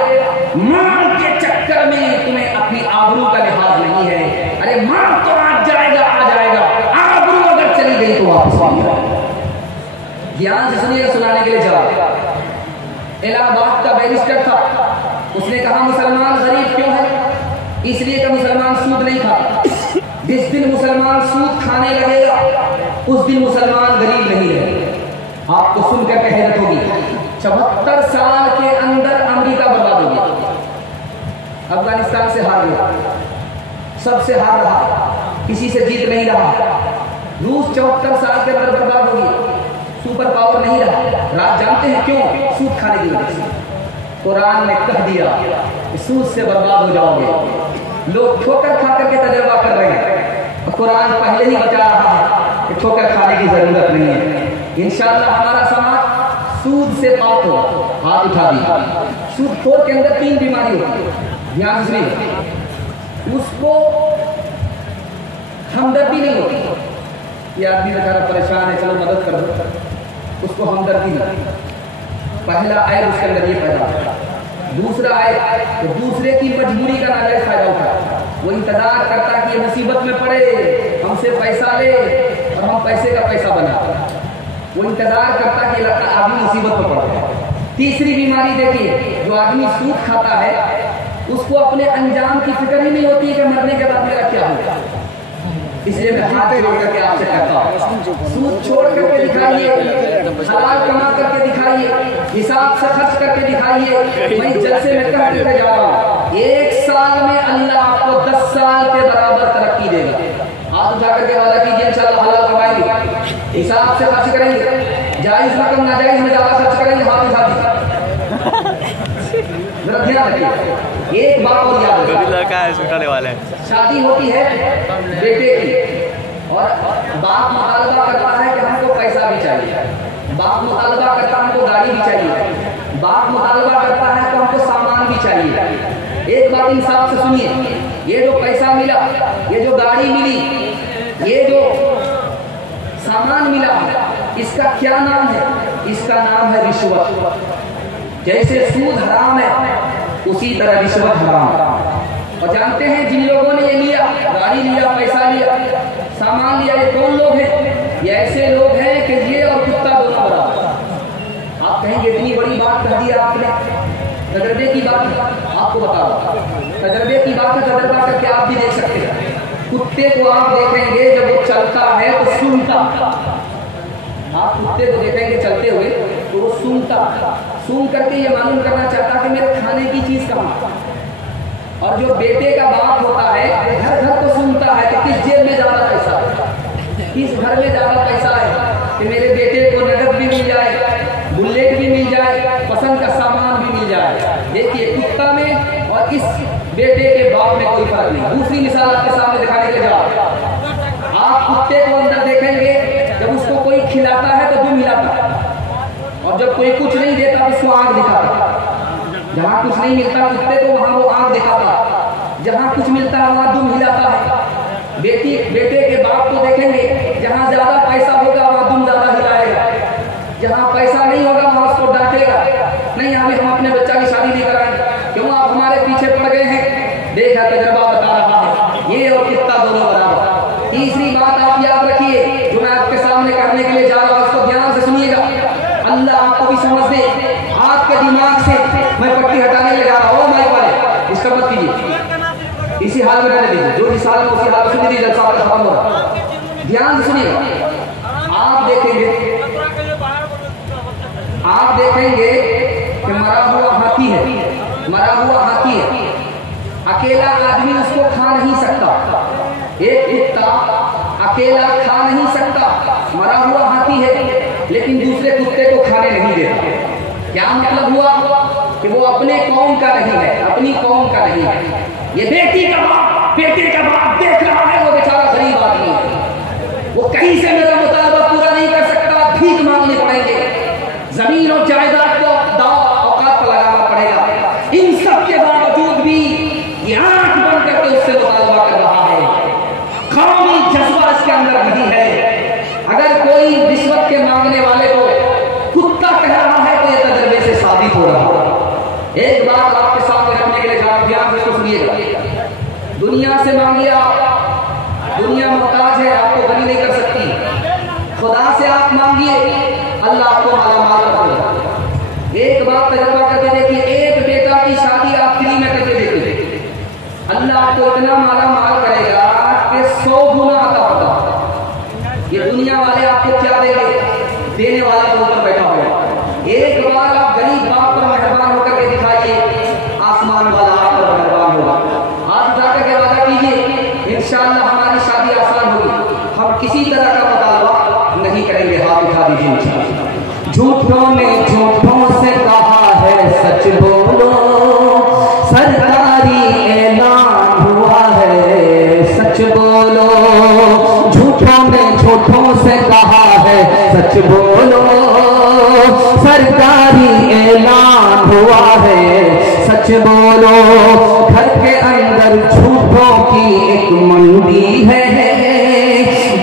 माल के चक्कर में तुम्हें अपनी आबरू का लिहाज नहीं है। अरे माल तो आ जाएगा, आबरू अगर चली गई तो वापस नहीं आएगा। ध्यान से सुनिएगा, सुनाने के लिए जवाब। इलाहाबाद का बैरिस्टर था, उसने कहा मुसलमान गरीब क्यों है? इसलिए कि मुसलमान सूद नहीं खाता। जिस दिन मुसलमान सूद खाने लगेगा उस दिन मुसलमान गरीब नहीं रहेगा। आपको सुनकर के हैरत होगी, 74 साल के अंदर अमेरिका बर्बाद हो गया, अफगानिस्तान से हार गया, सबसे हार रहा, किसी से जीत नहीं रहा। रूस 74 साल के अंदर बर्बाद हो गया, सुपर पावर नहीं रहा। राज जानते हैं क्यों? सूद खाने की वजह से। कुरान ने कह दिया कि सूद से बर्बाद हो जाओगे। लोग ठोकर खा करके तजर्बा कर रहे हैं, कुरान पहले ही बता रहा है कि ठोकर खाने की जरूरत नहीं है। इंशाअल्लाह हमारा समाज सूद से पाक हो। हाथ उठा दिया। सूदखोर के अंदर 3 बीमारी होती है, ध्यान से सुनिए। उसको हमदर्दी नहीं होती, ये आदमी बेचारा परेशान है, चलो मदद कर दो, उसको हमदर्दी नहीं। पहला आय उसके अंदर ये पैदा होता है। दूसरा आय तो दूसरे की मजबूरी का नाजायज फायदा उठाता, वो इंतजार करता कि ये मुसीबत में पड़े, हमसे पैसा ले और हम पैसे का पैसा बनाते। वो इंतजार करता कि आदमी मुसीबत में पड़ जाए। तीसरी बीमारी देखिए, जो आदमी सूद खाता है उसको अपने अंजाम की फिक्र ही नहीं होती है कि मरने के बाद मेरा क्या होगा। इसलिए मैं हाथ जोड़ करके आपसे कहता हूँ, सूद छोड़ करके दिखाइए, हलाल कमा करके दिखाइए, हिसाब से खर्च करके दिखाइए। मैं जलसे में कह करके जा रहा हूँ, 1 साल में अल्लाह आपको 10 साल के बराबर तरक्की देगा। हाथ उठा करके वादा कीजिए, इंशाअल्लाह हलाल कमाएंगे, हिसाब से खर्च करेंगे, जायज रकम नाजायज में ज्यादा खर्च करेंगे। हाथ उठा दीजिए, ध्यान रखिए। एक बात और याद रखिए, शादी होती है बेटे की और बाप मुतालबा करता है कि हमको पैसा भी चाहिए, बाप मुतालबा करता है हमको गाड़ी भी चाहिए, बाप मुतालबा करता है तो हमको सामान भी चाहिए। एक बात इंसाफ से सुनिए, ये जो पैसा मिला, ये जो गाड़ी मिली, ये जो सामान मिला, इसका क्या नाम है? इसका नाम है रिश्वत। जैसे सूद हराम है उसी तरह रिश्वत हराम है। और जानते हैं जिन लोगों ने ये लिया, गाड़ी लिया, पैसा लिया, सामान लिया, ये कौन लोग हैं? ये ऐसे लोग हैं कि ये और कुत्ता दोनों बराबर। आप कहेंगे इतनी बड़ी बात कह दी आपने, तजर्बे की बात आपको बता रहा, तजर्बे की बात है, तजर्बा करके आप भी देख सकते हैं। कुत्ते को आप देखेंगे जब वो चलता है तो सुनता, आप कुत्ते को देखेंगे चलते हुए तो वो सुन करके ये मालूम करना चाहता कि मेरे खाने की चीज कहाँ। और जो बेटे का बाप होता है घर घर तो सुनता है कि किस जेब में ज्यादा पैसा है, किस घर में ज्यादा पैसा है, कि मेरे बेटे को नगद भी मिल जाए, बुलेट भी मिल जाए, पसंद का सामान भी मिल जाए। देखिए कुत्ता में और इस बेटे के बाप में कोई फर्क नहीं। दूसरी मिसाल आपके सामने दिखाने के लिए जाओ, आप कुत्ते को अंदर देखेंगे, जब उसको कोई खिलाता है तो दुम हिलाता है, और जब कोई कुछ नहीं देता तो उसको आंख दिखाता। जहाँ कुछ नहीं मिलता कुत्ते को वहां वो आंख दिखाता, जहाँ कुछ मिलता है वहां दुम हिलाता है। बेटे के बाप को देखेंगे, जहाँ ज्यादा पैसा होगा वहां दुम ज्यादा हिलाएगा, जहाँ पैसा नहीं होगा वहां उसको डांटेगा, नहीं अभी हम अपने बच्चा की शादी नहीं कराएंगे, क्यों आप हमारे पीछे पड़ गए हैं। देखा तजर्बा बता रहा है, ये और कुत्ता दोनों बराबर। तीसरी बात आप याद रखिए, जो मैं आपके सामने करने के लिए जा रहा हूं उसको ध्यान से सुनिएगा, अल्लाह आपको भी समझ दे। आपके दिमाग से मैं पट्टी हटाने ले जा रहा हूँ, माइक वाले इसका मत कीजिए, इसी हाल में रहने दीजिए, जो जिस हाल में उसी हाल में सुनी दीजिए, जलसा आपका खत्म हो रहा। ध्यान से सुनिएगा, आप देखेंगे कि मरा हुआ हाथी है, मरा हुआ हाथी है, अकेला आदमी उसको खा नहीं सकता, एक कुत्ता अकेला खा नहीं सकता, मरा हुआ हाथी है, लेकिन दूसरे कुत्ते को खाने नहीं देता। क्या मतलब हुआ कि वो अपने कौम का नहीं है, अपनी कौम का नहीं है। ये बेटे का बाप देख रहा है, वो बेचारा गरीब आदमी है, वो कहीं से मेरा मुतालबा पूरा नहीं कर सकता, भीख मांगने पड़ेंगे, जमीन और जायदाद को दाव औकात पर लगाना पड़ेगा। इन सब के बावजूद भी ये आंख बंद करके उससे मुतालबा कर रहा है। कौमी जज्बा इसके अंदर नहीं है। अगर कोई रिश्वत के मांगने वाले को कुत्ता कह रहा है तो ये तजर्बे से साबित हो रहा है। एक बात आपके सामने रखने के लिए ध्यान से सुनिएगा, दुनिया से मांगिए आप, दुनिया मोहताज है, आपको गनी नहीं कर सकती। खुदा से आप मांगिए, अल्लाह आपको मालामाल कर देगा। एक बात तजुर्बा करके देखिए, एक बेटा की शादी आप फ्री में करके देखिए, अल्लाह आपको इतना मालामाल करेगा कि 100 गुना आता होगा। ये दुनिया वाले आपको क्या देंगे, देने वाला तो ऊपर बैठा होगा। एक बार आप गरीब बाप पर मेहरबान होकर के दिखाइए, आसमान वाला आप पर मेहरबान होगा। आप जाकर के वादा कीजिए, इंशाअल्लाह हमारी शादी आसान होगी, हम किसी तरह का मुतालबा नहीं करेंगे। हाथ उठा दीजिए इंशाअल्लाह। झूठों ने झूठों से कहा है सच बोलो, सरकारी ऐलान हुआ है सच बोलो। झूठों ने झूठों से कहा है सच बोलो, सरकारी ऐलान हुआ है सच बोलो। घर के अंदर झूठों की एक मंडी है,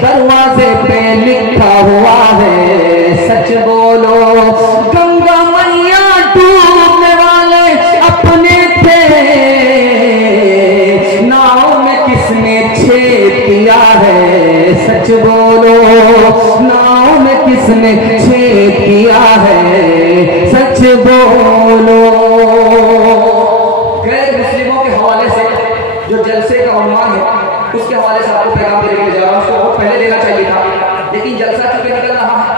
दरवाजे पे लिखा हुआ है सच बोलो। गंगा मैया डूबने वाले अपने थे, नाव में किसने छेद किया है सच बोलो। नाव में किसने छेद किया है सच बोलो। गैर मुस्लिमों के हवाले से जो जलसे का उन्वान है, उसके हवाले से आपको पैगाम देने के लिए जा रहा हूं। उसको बहुत पहले देना चाहिए था, लेकिन जलसा चुके निकल रहा है,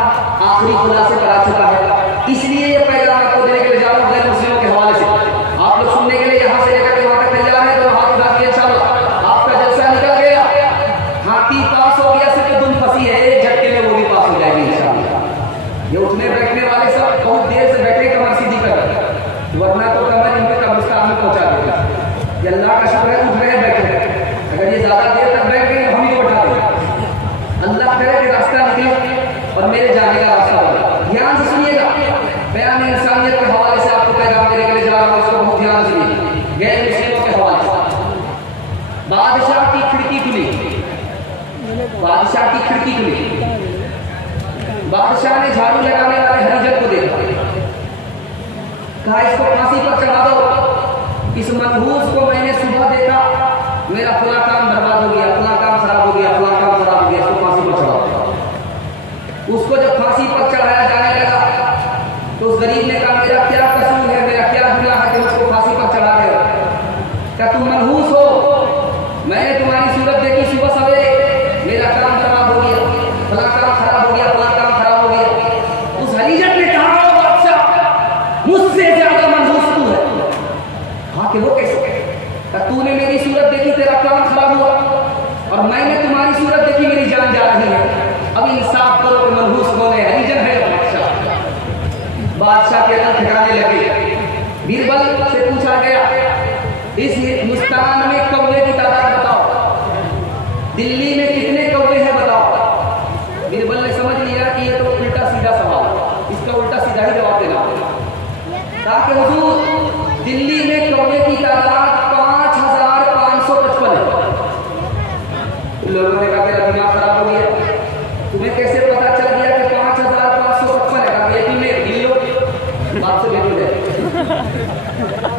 आखिरी खुलासे पर आ चुका है, इसलिए ये पैगाम आपको देने के लिए जा रहा हूं गैर मुस्लिमों के हवाले से। आप लोग सुनने के लिए यहाँ से लेकर के वहां तक तैयार है, तो हाथ उठा के इंशाअल्लाह आपका जलसा निकल गया, हाथी पास हो गया, सिर्फ दुम फंसी है, एक झटके में वो भी पास हो जाएगी इंशाअल्लाह। ये उठने बैठने वाले सब बहुत देर से बैठे कमर सीधी कर, वरना तो कमर इनके कब्रिस्तान में पहुंचा देगा। ये अल्लाह का शुक्र है उठ रहे बैठे, अगर ये ज्यादा देर तक बैठ गए हम ही उठा देंगे। अल्लाह करे कि रास्ता निकले और मेरे जाने का रास्ता बने। ध्यान से सुनिएगा, बयान इंसानियत के हवाले से आपको पैगाम देने के लिए जा रहा हूं, उसको बहुत ध्यान से सुनिए। गैर मुस्लिमों के हवाले से बादशाह की खिड़की खुली, बादशाह की खिड़की खुली, बादशाह ने झाड़ू लगाने वाले हरिजन को देखा, कहा इसको फांसी पर चढ़ा दो। इस मनहूस को मैंने सुबह देखा, मेरा फला काम बर्बाद हो गया, फला काम खराब हो गया, फला काम खराब हो गया, इसको फांसी पर चढ़ाओ। उसको जब फांसी पर चढ़ाया जाने लगा तो उस गरीब ने कहा मेरा क्या कसूर है, मेरा क्या गुनाह है कि उसको फांसी पर चढ़ा रहे हो। क्या तुम मनहूस हो, मैंने तुम्हारी सूरत देखी सुबह सवेरे, मेरा काम बर्बाद हो गया, फला काम खराब हो गया, फला काम खराब हो गया। उस हरीजन ने कहा बादशाह मुझसे ज्यादा मनहूस तू है। हाँ कि वो कैसे, तूने मेरी सूरत देखी, तेरा काम खराब हुआ, और मैंने तुम्हारी सूरत देखी, मेरी जान जा रही है। अब इंसाफ करो कि मनहूस कौन है, हरिजन है या बादशाह? बादशाह के अकल ठिकाने लगे। बीरबल से पूछा गया, इस हिंदुस्तान में कौवे की तादाद बताओ, दिल्ली में कितने कौवे हैं बताओ। बीरबल ने समझ लिया कि ये तो उल्टा सीधा सवाल, इसका उल्टा सीधा ही जवाब देना होगा। कहा कि हुजूर, दिल्ली में कौवे की तादाद 5555 है। लोगों ने कहा तेरा दिमाग खराब हो गया, तुम्हें कैसे पता चल गया कि 5555 है? कहा ये तुमने गिल्लो बात से भेजो जाए।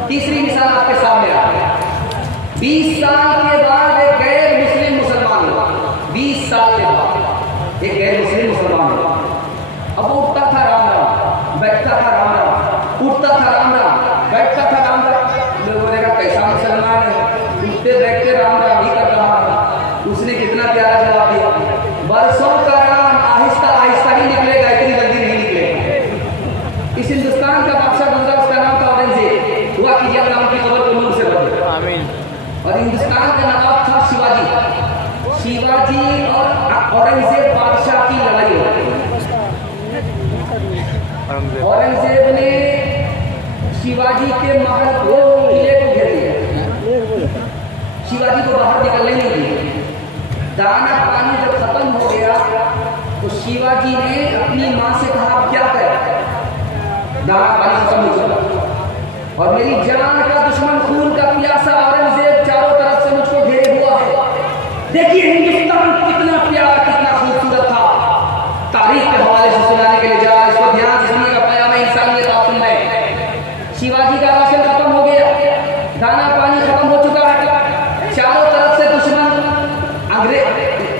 तीसरी मिसाल आपके सामने आ गई। 20 साल के बाद एक गैर मुस्लिम मुसलमान हुआ। 20 साल के बाद एक गैर मुस्लिम मुसलमान हुआ। अब वो उठता था राम राम, बैठता था राम राम, उठता था राम राम, बैठता था राम राम। लोगों ने कहा कैसा मुसलमान है, उठते बैठते राम राम ही कर रहा है। उसने कितना प्यारा जवाब दिया, बरसों का राम आहिस्ता आहिस्ता ही निकलेगा, इतनी जल्दी नहीं निकलेगा। इस हिंदुस्तान का बादशाह गुजरा, उसका नाम था औरंगजेब। हुआ कि जब राम की खबर को नूर से भर दिया। आमीन। और हिंदुस्तान का नवाब था शिवाजी। शिवाजी और औरंगजेब बादशाह की लड़ाई हो गई। औरंगजेब ने शिवाजी के महल को, किले को घेर लिया, शिवाजी को बाहर निकलने नहीं दिया। दाना पानी जब खत्म हो गया तो शिवाजी ने अपनी मां से कहा क्या करें, दाना पानी खत्म हो चुका और मेरी जान का दुश्मन, खून का प्यासा औरंगजेब चारों तरफ से मुझको घेरे हुआ है। देखिए हिंदुस्तान कितना प्यारा, कितना खूबसूरत था। तारीख के हवाले से सुनाने के लिए जा, इसको ध्यान से सुनिएगा, पयाम इंसानियत आप सुन रहे। शिवाजी का राशन खत्म हो गया, दाना पानी खत्म हो चुका है, चारों तरफ से दुश्मन अंग्रेज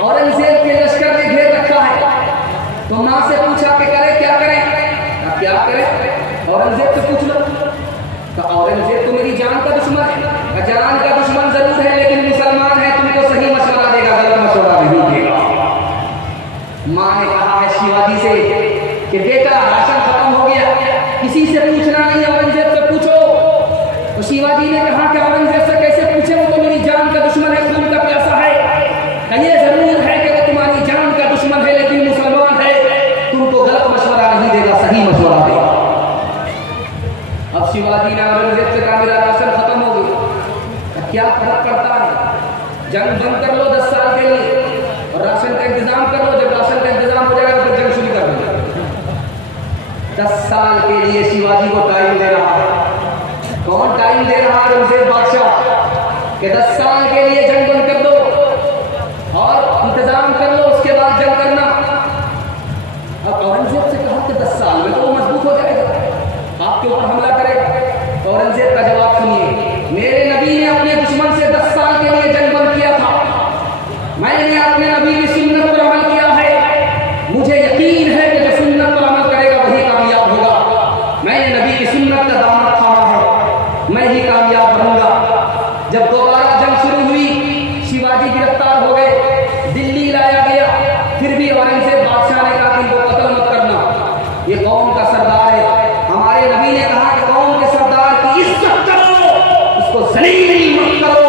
औरंगजेब के लश्कर ने घेर रखा है। तो मां से पूछा कि करें क्या करें? क्या करें? औरंगजेब से पूछ लो। तो औरंगजेब तो मेरी जान का दुश्मन है। जान का दुश्मन जरूर है लेकिन मुसलमान है, तुमको सही मशवरा देगा, गलत मशवरा नहीं देगा। मां ने कहा है शिवाजी से कि बेटा राशन खत्म हो गया, किसी से पूछना नहीं, औरंगजेब से पूछो। तो शिवाजी ने कहा कि औरंगजेब से कैसे पूछे, वो तो मेरी जान का दुश्मन है, खून का प्यासा है। ये जरूर है कि वो तुम्हारी जान का दुश्मन है लेकिन मुसलमान है, तुमको गलत मशवरा नहीं देगा, सही मशवरा देगा। अब शिवाजी ने औरंगजेब से कहा मेरा राशन खत्म हो गया, क्या फर्क पड़ता है, जंग बंद कर लो 10 साल के लिए और राशन का इंतजाम कर लो, जब राशन का इंतजाम हो जाएगा तो जंग शुरू कर दो। 10 साल के लिए शिवाजी को टाइम दे रहा है। कौन टाइम दे रहा है? औरंगजेब बादशाह के 10 साल के लिए जंग बंद कर दो और इंतजाम कर लो, उसके बाद जंग करना। अब औरंगजेब से कहा कि 10 साल में तो वो मजबूत हो जाएगा, आपके ऊपर हमला करेगा। तो औरंगजेब का जवाब सुनिए, मेरे नबी ने अपने दुश्मन से 10 साल के लिए जंग बंद किया था, मैंने अपने नबी की सुन्नत पर अमल किया है, मुझे यकीन है कि जो सुन्नत पर अमल करेगा वही कामयाब होगा। मैंने नबी की सुन्नत का दामन थामा है, मैं ही कामयाब बनूंगा। जब दोबारा जंग शुरू हुई, शिवाजी गिरफ्तार हो गए, दिल्ली लाया गया, फिर भी औरंगजेब बादशाह ने कहा कि इनको कत्ल मत करना, ये कौम का सरदार है। हमारे नबी ने कहा कि कौम के सरदार की इज्जत करो, उसको जलील मत करो।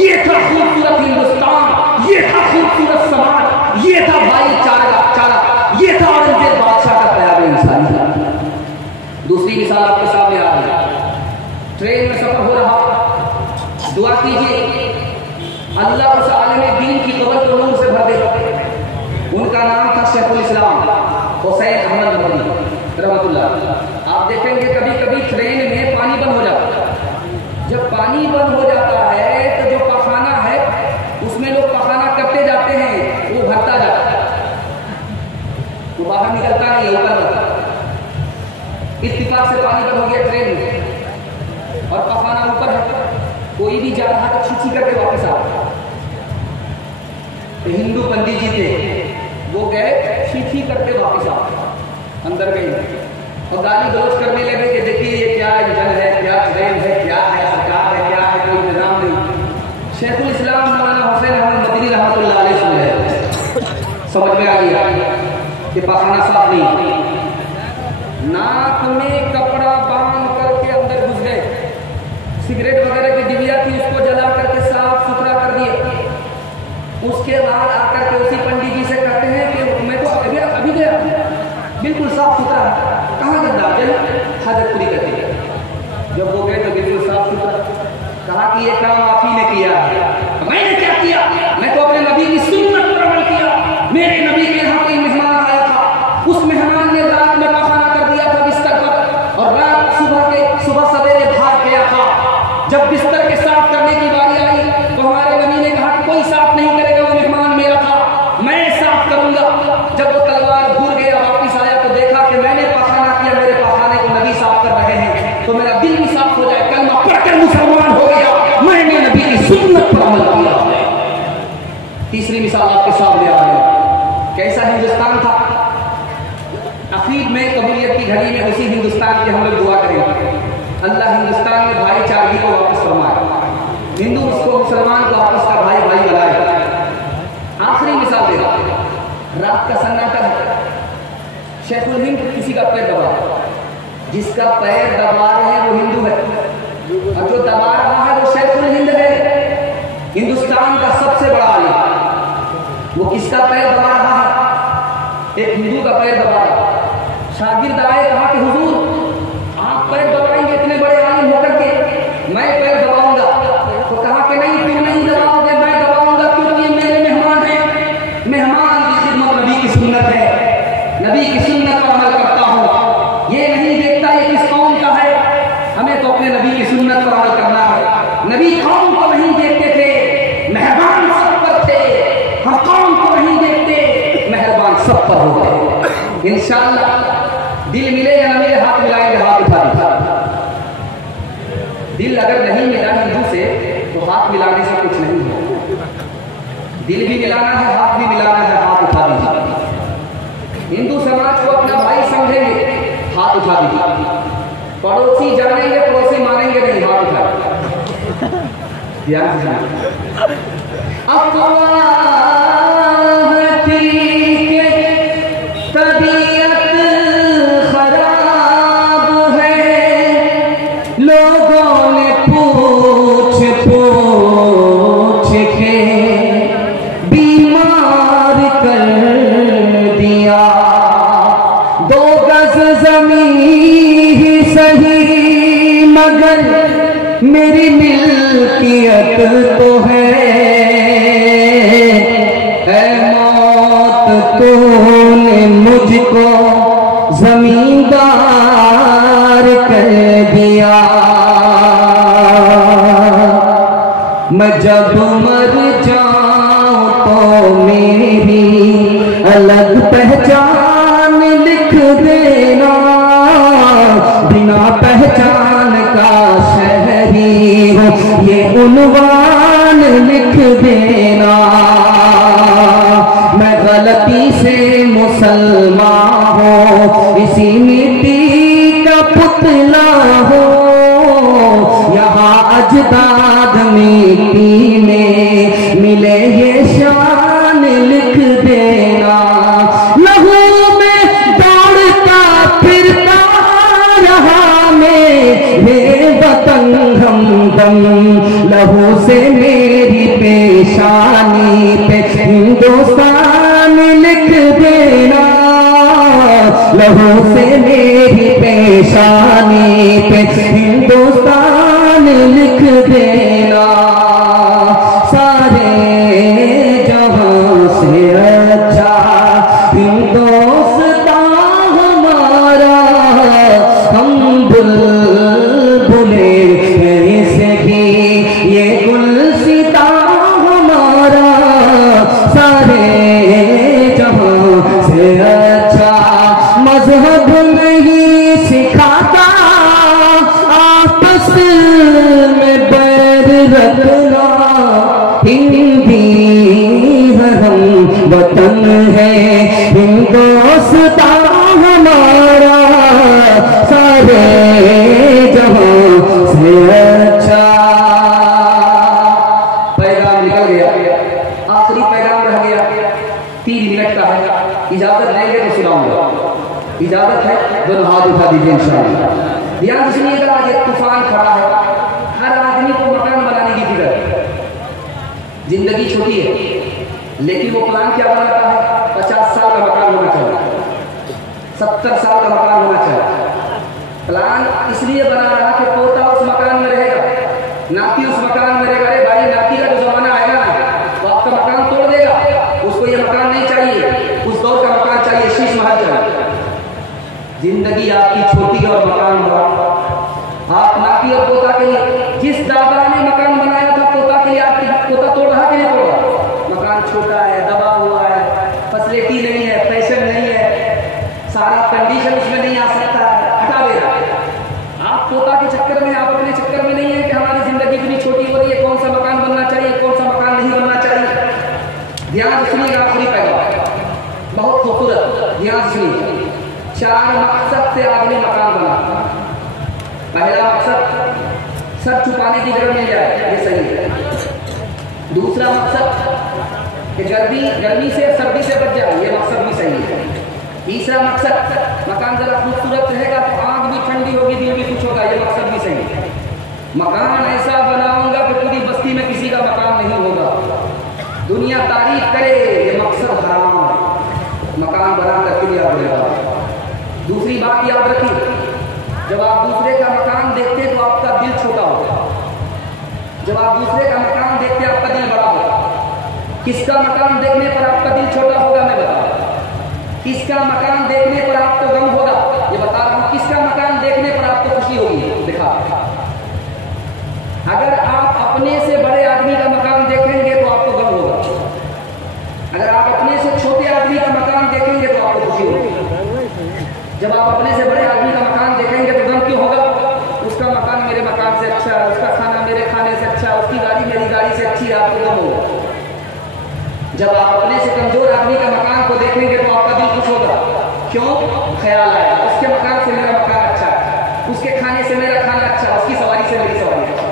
ये था खूबसूरत हिंदुस्तान, ये था खूबसूरत समाज, ये था भाईचारा, ये था औरंगजेब बादशाह का प्यार इंसानियत। दूसरी मिसाल आपके सामने आ रही है, ट्रेन में सफर हो रहा, दुआ कीजिए अल्लाह उस आलिम दीन की कब्र को नूर से भर दे। उनका नाम था शेखुल इस्लाम हुसैन अहमद मदनी रहमतुल्लाह। आप देखेंगे कभी कभी ट्रेन में पानी बंद हो जाता है। जब पानी बंद हो जाता है तो जो पखाना है उसमें लोग पखाना करते जाते हैं, वो भरता जाता है, वो बाहर निकलता नहीं, ऊपर बढ़ता। इत्तिफाक से पानी बंद हो गया ट्रेन में और पखाना ऊपर है, कोई भी जा रहा तो छीछी करके वापस आ रहा। तो हिंदू पंडित जी थे, वो गए छीछी करके वापस आ, अंदर गए और गाली गलौज करने लगे कि देखिए ये क्या इंजन है, क्या ट्रेन है, क्या है, सरकार है, क्या है, कोई इंतजाम नहीं। शेखुल इस्लाम मौलाना हुसैन अहमद मदनी रहमतुल्लाह अलैह सुन रहे, समझ में आ गया कि पखाना साफ नहीं, नाक में कपड़ा बांध करके अंदर घुस गए, सिगरेट वगैरह की डिबिया थी उसको काम आप ही ने किया है। मैंने क्या किया? मैं तो अपने नबी की सुन्नत पर अमल किया। मेरे नबी के यहाँ कोई मेहमान आया था, उस मेहमान ने रात में पखाना कर दिया था बिस्तर पर, और रात सुबह सवेरे भाग गया था। जब बिस्तर के साफ करने की बारी आई तो हमारे नबी ने कहा कि कोई साफ नहीं करेगा, वो मेहमान मेरा था, मैं साफ करूंगा। जब वो तलवार घूर गया, वापिस आया तो देखा कि मैंने पखाना किया, मेरे पखाने को नबी साफ कर रहे हैं, तो मेरा दिल भी साफ हो जाए, कलमा पढ़कर मुसलमान हो गया, मैंने नबी की सुन्नत पर अमल किया। तीसरी मिसाल आपके सामने आ गई। कैसा हिंदुस्तान था? अखीर में कबूलियत की घड़ी में उसी हिंदुस्तान की हम लोग दुआ करेंगे, अल्लाह हिंदुस्तान में भाईचारगी को वापस फरमाए, हिंदू उसको मुसलमान को आपस का भाई भाई बनाए। आखिरी मिसाल देगा, रात का सन्नाटा है, शेखुल हिंद किसी का पैर दबा, जिसका पैर दबा रहे हैं वो हिंदू है, और जो दबा रहा है वो शेखुल हिंद है, हिंदुस्तान का सबसे बड़ा आलिम। वो किसका पैर दबा रहा है? एक हिंदू का पैर दबा रहा। शागिर्द आए, कहा कि हुजूर आप पैर दबाएंगे इतने बड़े आलिम होकर के, मैं पैर दबाऊंगा। तो कहा कि नहीं, तुम नहीं दबाओगे, मैं दबाऊंगा, क्योंकि ये मेरे मेहमान हैं। मेहमान की खिदमत नबी की सुन्नत है, नबी की सुन्नत पर अमल करता हूं। ये नहीं देखता ये किस कौम का है, हमें तो अपने नबी की सुन्नत पर अमल करना है। नबी कौम को नहीं देखते थे, मेहरबान सब पर थे, हम कौम को नहीं देखते, मेहरबान सब पर हो गए। इंशाअल्लाह दिल मिले या न मिले, हाथ मिलाएंगे, हाथ उठा दीजिए। दिल अगर नहीं मिला हिंदू से तो हाथ मिलाने से कुछ नहीं है। दिल भी मिलाना है, हाथ भी मिलाना है, हाथ उठा दीजिए। हिंदू समाज को अपना भाई समझेंगे, हाथ उठा दीजिए। पड़ोसी जानेंगे, पड़ोसी मानेंगे नहीं, हाथ उठा ध्यान से। तबीयत खराब है, लोगों ने पूछ पूछ के बीमार कर दिया। 2 गज ज़मीन ही सही मगर मेरी मिल्कियत तो है, तूने मुझको जमींदार कर दिया। मैं जब मर जाऊं तो मेरी अलग पहचान लिख देना, बिना पहचान का शहरी हूँ ये उन्वान लिख देना। मैं गलती से मुसलमान हो, इसी मिट्टी का पुतला हो, यहाँ अजदाद मिट्टी में मिले ये शान लिख देना। लहू में दौड़ता फिरता रहा मेरे वतन हमदम, लहू से मेरी पेशानी पे हिंदुस्तान लिख देना, लहू से मेरी पेशानी पे हिंदुस्तान लिख देना। सारे जहां से अच्छा हिंदुस्तान हमारा, हम बुलबुले कैसे भी ये गुलसिता हमारा, सारे जहां से अच्छा मजहब नहीं सिखाता, आपस में बैर रखना। हिंदी है हम, वतन है हिंदुस्तान हमारा, सारे जहां से अच्छा। पैगाम निकल गया, आखिरी पैगाम रह गया, 3 मिनट का है। इजाजत देंगे तो सुनाऊंगा, इजाजत है दोनों हाथ उठा दीजिए इंशाअल्लाह। ध्यान सुनिएगा, आज एक तूफान खड़ा है, हर आदमी को मकान बनाने की फिक्र है। जिंदगी छोटी है, लेकिन वो प्लान क्या बनाता है? 50 साल का मकान होना चाहिए, 70 साल का मकान होना चाहिए। प्लान इसलिए बना रहा कि पोता उस मकान में रहेगा, नाती उस मकान में रहेगा। अरे भाई नाती का जो जमाना आएगा ना तो आपका मकान तोड़ देगा, उसको ये मकान नहीं चाहिए, उस दौर का मकान चाहिए, शीश महल चाहिए। जिंदगी आपकी छोटी और मकान बड़ा। आप नाती और पोता के लिए, जिस दादा ने मकान बनाया था पोता के लिए, आपकी पोता तोड़ रहा कि नहीं तोड़ रहा? मकान छोटा है, दबा हुआ है, फैसिलिटी नहीं है, फैशन नहीं है, सारा कंडीशन उसमें नहीं आ सकता है, हटा दे रहा है। आप पोता के चक्कर में, आप अपने चक्कर में नहीं है कि हमारी जिंदगी इतनी छोटी हो रही है, कौन सा मकान बनना चाहिए, कौन सा मकान नहीं बनना चाहिए। ध्यान सुनिएगा, आखिरी पैगाम बहुत खूबसूरत, ध्यान सुनिए। 4 मकसद से आदमी मकान बना। पहला मकसद सब छुपाने की जगह मिल जाए, ये सही है। दूसरा मकसद कि गर्मी से सर्दी से बच जाए, ये मकसद भी सही है। तीसरा मकसद मकान जरा खूबसूरत रहेगा तो आंख भी ठंडी होगी, दिल भी कुछ होगा, ये मकसद भी सही है। मकान ऐसा बनाऊंगा कि पूरी बस्ती में किसी का मकान नहीं होगा, दुनिया तारीफ करे, ये मकसद हराम है। मकान बना करके याद रहेगा। दूसरी बात याद रखिए, जब आप दूसरे का मकान देखते तो आपका दिल छोटा होगा, जब आप दूसरे का मकान देखते आपका दिल बड़ा होगा। किसका मकान देखने पर आपका दिल छोटा होगा मैं बता रहा हूं। किसका मकान देखने पर आपको गम होगा ये बता रहा हूं। किसका मकान देखने पर आपको खुशी होगी दिखा। अगर आप अपने से बड़े आदमी का मकान देखेंगे तो आपको गम होगा, अगर आप अपने से छोटे आदमी का मकान देखेंगे तो आपको खुशी होगी। जब आप अपने से बड़े आदमी का मकान देखेंगे तो गम क्यों होगा? उसका मकान मेरे मकान से अच्छा है, उसका खाना मेरे खाने से अच्छा है, उसकी गाड़ी मेरी गाड़ी से अच्छी है, आपको गम होगा। जब आप अपने से कमजोर आदमी का मकान को देखेंगे तो आपका दिल खुश होगा। क्यों? ख्याल आएगा उसके मकान से मेरा मकान अच्छा है, उसके खाने से मेरा खाना अच्छा है, उसकी सवारी से मेरी सवारी अच्छा।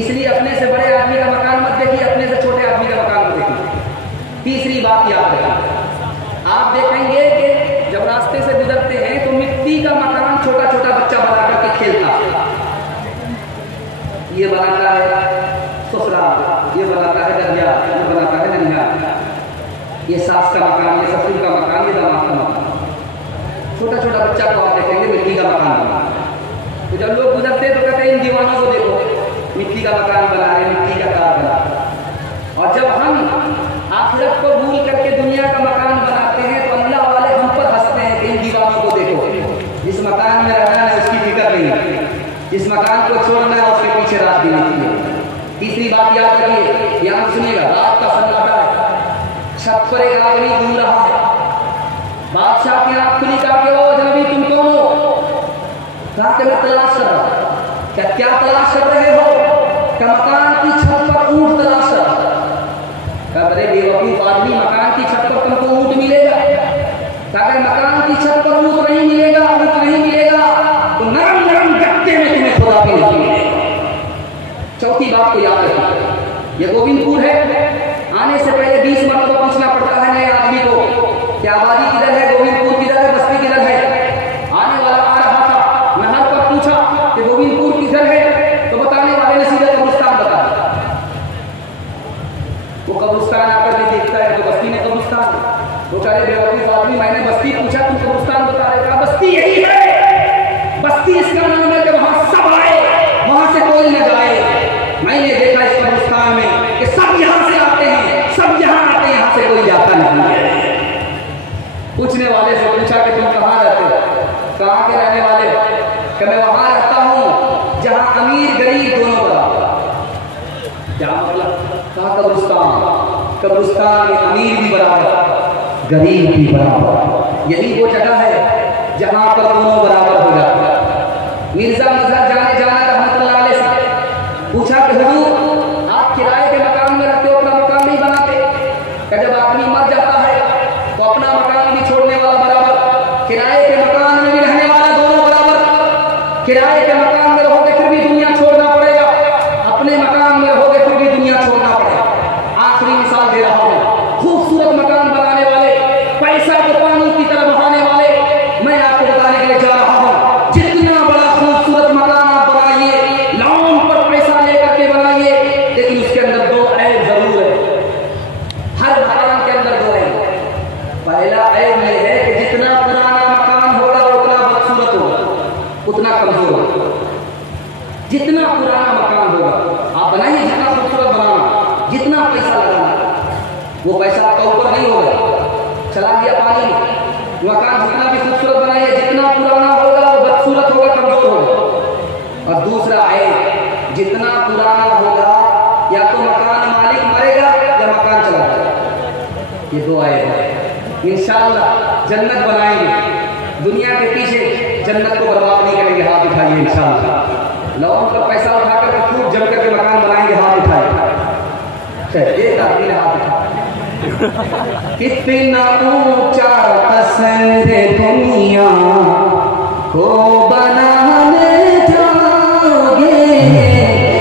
इसलिए अपने से बड़े आदमी का मकान मत देखिए, अपने से छोटे आदमी का मकान को देखिए। तीसरी बात याद रखिए, आप देखेंगे कि जब रास्ते से गुजरते हैं तो मिट्टी का मकान छोटा छोटा बच्चा बना करके खेलता है। ये बनाता है ससुराल, ये बनाता है दरिया, ये बनाता है ननिहाल, ये सास का मकान, ये ससुर का मकान, ये दामाद का मकान। छोटा छोटा बच्चा को आप देखेंगे मिट्टी का मकान बना। तो जब लोग गुजरते तो कहते हैं इन दीवानों को देखो, मिट्टी का मकान बना है, मिट्टी का कार बना। और जब हम आखिरत को भूल करके दुनिया का मकान बनाते हैं तो अल्लाह वाले हम पर हंसते हैं कि इन दीवानों को देखो, जिस मकान में रहना है उसकी फिक्र नहीं है, जिस मकान को छोड़ना है उसके पीछे रात भी नहीं है। तीसरी बात याद रखिए, यहाँ सुनिएगा, रात का सन्नाटा है, छत पर एक आदमी घूम रहा है, बादशाह की आंख खुली, कहा कि ओ अजनबी तुम कौन हो? कहा कि मैं तलाश कर रहा हूं। क्या तलाश कर रहे हो? क्या मकान की छत पर ऊंट तलाश कर रहा? अरे बेवकूफ आदमी, मकान की छत पर तुमको ऊंट मिलेगा? अगर मकान की छत पर ऊंट नहीं मिलेगा, ऊंट नहीं मिलेगा तो नरम नरम गत्ते में तुम्हें खुदा भी नहीं मिलेगा। चौथी बात को याद रखिए, ये गोविंदपुर है, आने से पहले 20 मरतबा पूछना पड़ता है नए आदमी को कि आबादी किधर है, गोविंदपुर किधर है, बस्ती किधर है। आने वाला आ रहा था, मैं हर पर पूछा कि गोविंदपुर किधर है, तो बताने वाले ने सीधे कब्रिस्तान बता दिया। वो कब्रिस्तान आकर के देखता है तो बस्ती में कब्रिस्तान, वो कह रहे बेवकूफ आदमी, मैंने बस्ती पूछा तुम कब्रिस्तान बता रहे, कहा बस्ती यही है, बस्ती इसका नाम है कि वहां सब आए, वहां से कोई न जाए। मैंने देखा इस कब्रिस्तान में कि सब यहां से आते हैं, सब यहां आते हैं, यहां से कोई जाता नहीं है। पूछने वाले से पूछा कि तुम कहाँ रहते हो? कहाँ के रहने वाले? कि मैं वहां रहता हूं जहां अमीर गरीब दोनों बराबर। क्या मतलब? कहा कब्रिस्तान में अमीर भी बराबर, गरीब भी बराबर, यही वो जगह है जहां पर दोनों बराबर हो जाते हैं। मिर्जा मजहर जाने जाना रहमतुल्लाह अलैह से पूछा कि हुजूर आप किराए के मकान में रहते हो, अपना मकान नहीं बनाते? कि जब आदमी मर जाता है तो अपना मकान भी छोड़ने वाला बराबर, किराए के मकान में भी रहने वाला दोनों बराबर। किराए के मकान में रहोगे फिर भी दुनिया छोड़ना पड़ेगा, अपने मकान में रहोगे फिर भी दुनिया छोड़ना पड़ेगा। आखिरी मिसाल दे रहा हूं, खूबसूरत मकान बनाने वाले, पैसा को पानी की तरह बहाने वाले, मैं आपको बताने के लिए जा रहा हूं, जितना बड़ा खूबसूरत मकान आप बनाइए, लोन पर पैसा लेकर के बनाइए, लेकिन उसके अंदर 2 ऐब जरूर है। हर मकान के अंदर 2 ऐब। पहला ऐब यह है कि जितना पुराना मकान होगा उतना बदसूरत होगा, उतना कमजोर होगा। जितना पुराना मकान वो पैसा आपका ऊपर नहीं होगा, चला दिया पानी में। मकान जितना भी खूबसूरत बनाइए, जितना पुराना होगा वो बदसूरत होगा, कमजोर होगा। और दूसरा है, जितना पुराना होगा या तो मकान मालिक मरेगा या मकान चला जाएगा। ये दो आएगा। इंशाअल्लाह जन्नत बनाएंगे, दुनिया के पीछे जन्नत को बर्बाद नहीं करेंगे। हाथ उठाइए इंशाअल्लाह। लोगों का पैसा उठाकर खूब जम करके मकान बनाएंगे। हाथ उठाइए, एक आदमी ने हाथ उठाया। कितना ऊंचा तस्वीर दुनिया को बनाने जाओगे,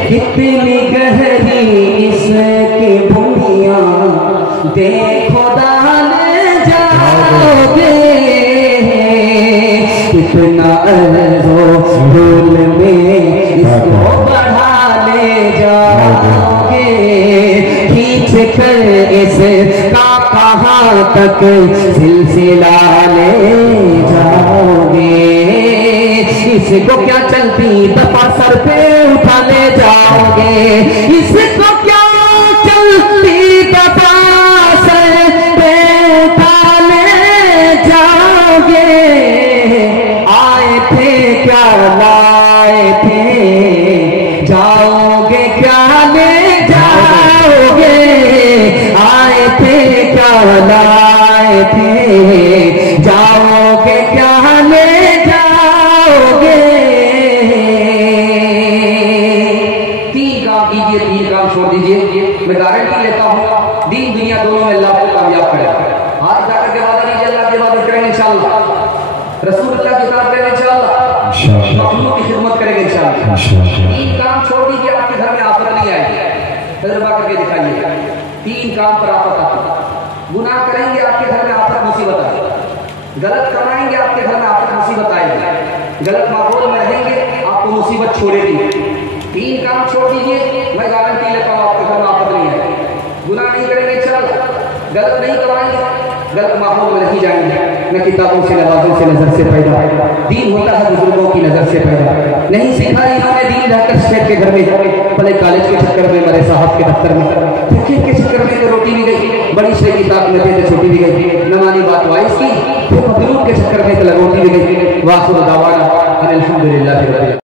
कितनी गहरी इसकी दुनिया देखो दाने जाओगे, कितना भूल में इसको बढ़ा ले जाओगे, खींच कर इसे कहाँ तक सिलसिला ले जाओगे, इसको क्या चलती दफा सर पे उठा ले जाओगे, इसको क्या चलती दफा सर पे उठा ले जाओगे, आए थे क्या लाए थे, जाओगे क्या ले जाओगे, आए थे क्या लाए थे, जाओगे क्या ले जाओगे। तीन काम कीजिए, तीन काम छोड़ दीजिए। मैं गारंटी लेता हूँ दीन दुनिया दोनों में अल्लाह को कामयाब करेगा। हाथ जाकर के वादा लीजिए, अल्लाह की इबादत करेंगे इंशाअल्लाह, रसूल अल्लाह की इताअत करेंगे इंशाअल्लाह, मखलूक की खिदमत करेंगे इंशाअल्लाह। तीन काम छोड़ दीजिए, आपके घर में आफत नहीं आएगी। तजुर्बा करके दिखाइए, तीन काम पर आफत आती है। गुनाह करेंगे आपके घर में आफत मुसीबत आएगी, गलत कमाएंगे आपके घर में आफत मुसीबत आएगी, गलत माहौल में रहेंगे आपको मुसीबत छोड़ेगी। तीन काम छोड़ दीजिए, मैं गारंटी लेता हूँ आपके घर में आफत नहीं आएगी। गुनाह नहीं करेंगे इंशाअल्लाह, गलत नहीं कमाएंगे, गलत माहौल में नहीं जाएंगे, न किताबों से नवाजों से नजर से पैदा। दीन होता है बुजुर्गों की नजर से पैदा। नहीं सीखा इन्होंने दीन रहकर शेख के घर में, पहले कॉलेज के चक्कर में, मरे साहब के दफ्तर में, फिर के चक्कर में तो रोटी भी गई, बड़ी शेख किताब में थे तो छोटी भी गई, नमानी बात वाइस की, फिर मखलूक के चक्कर में तो रोटी भी गई। वाखिर दावाना अल्हम्दुलिल्लाह।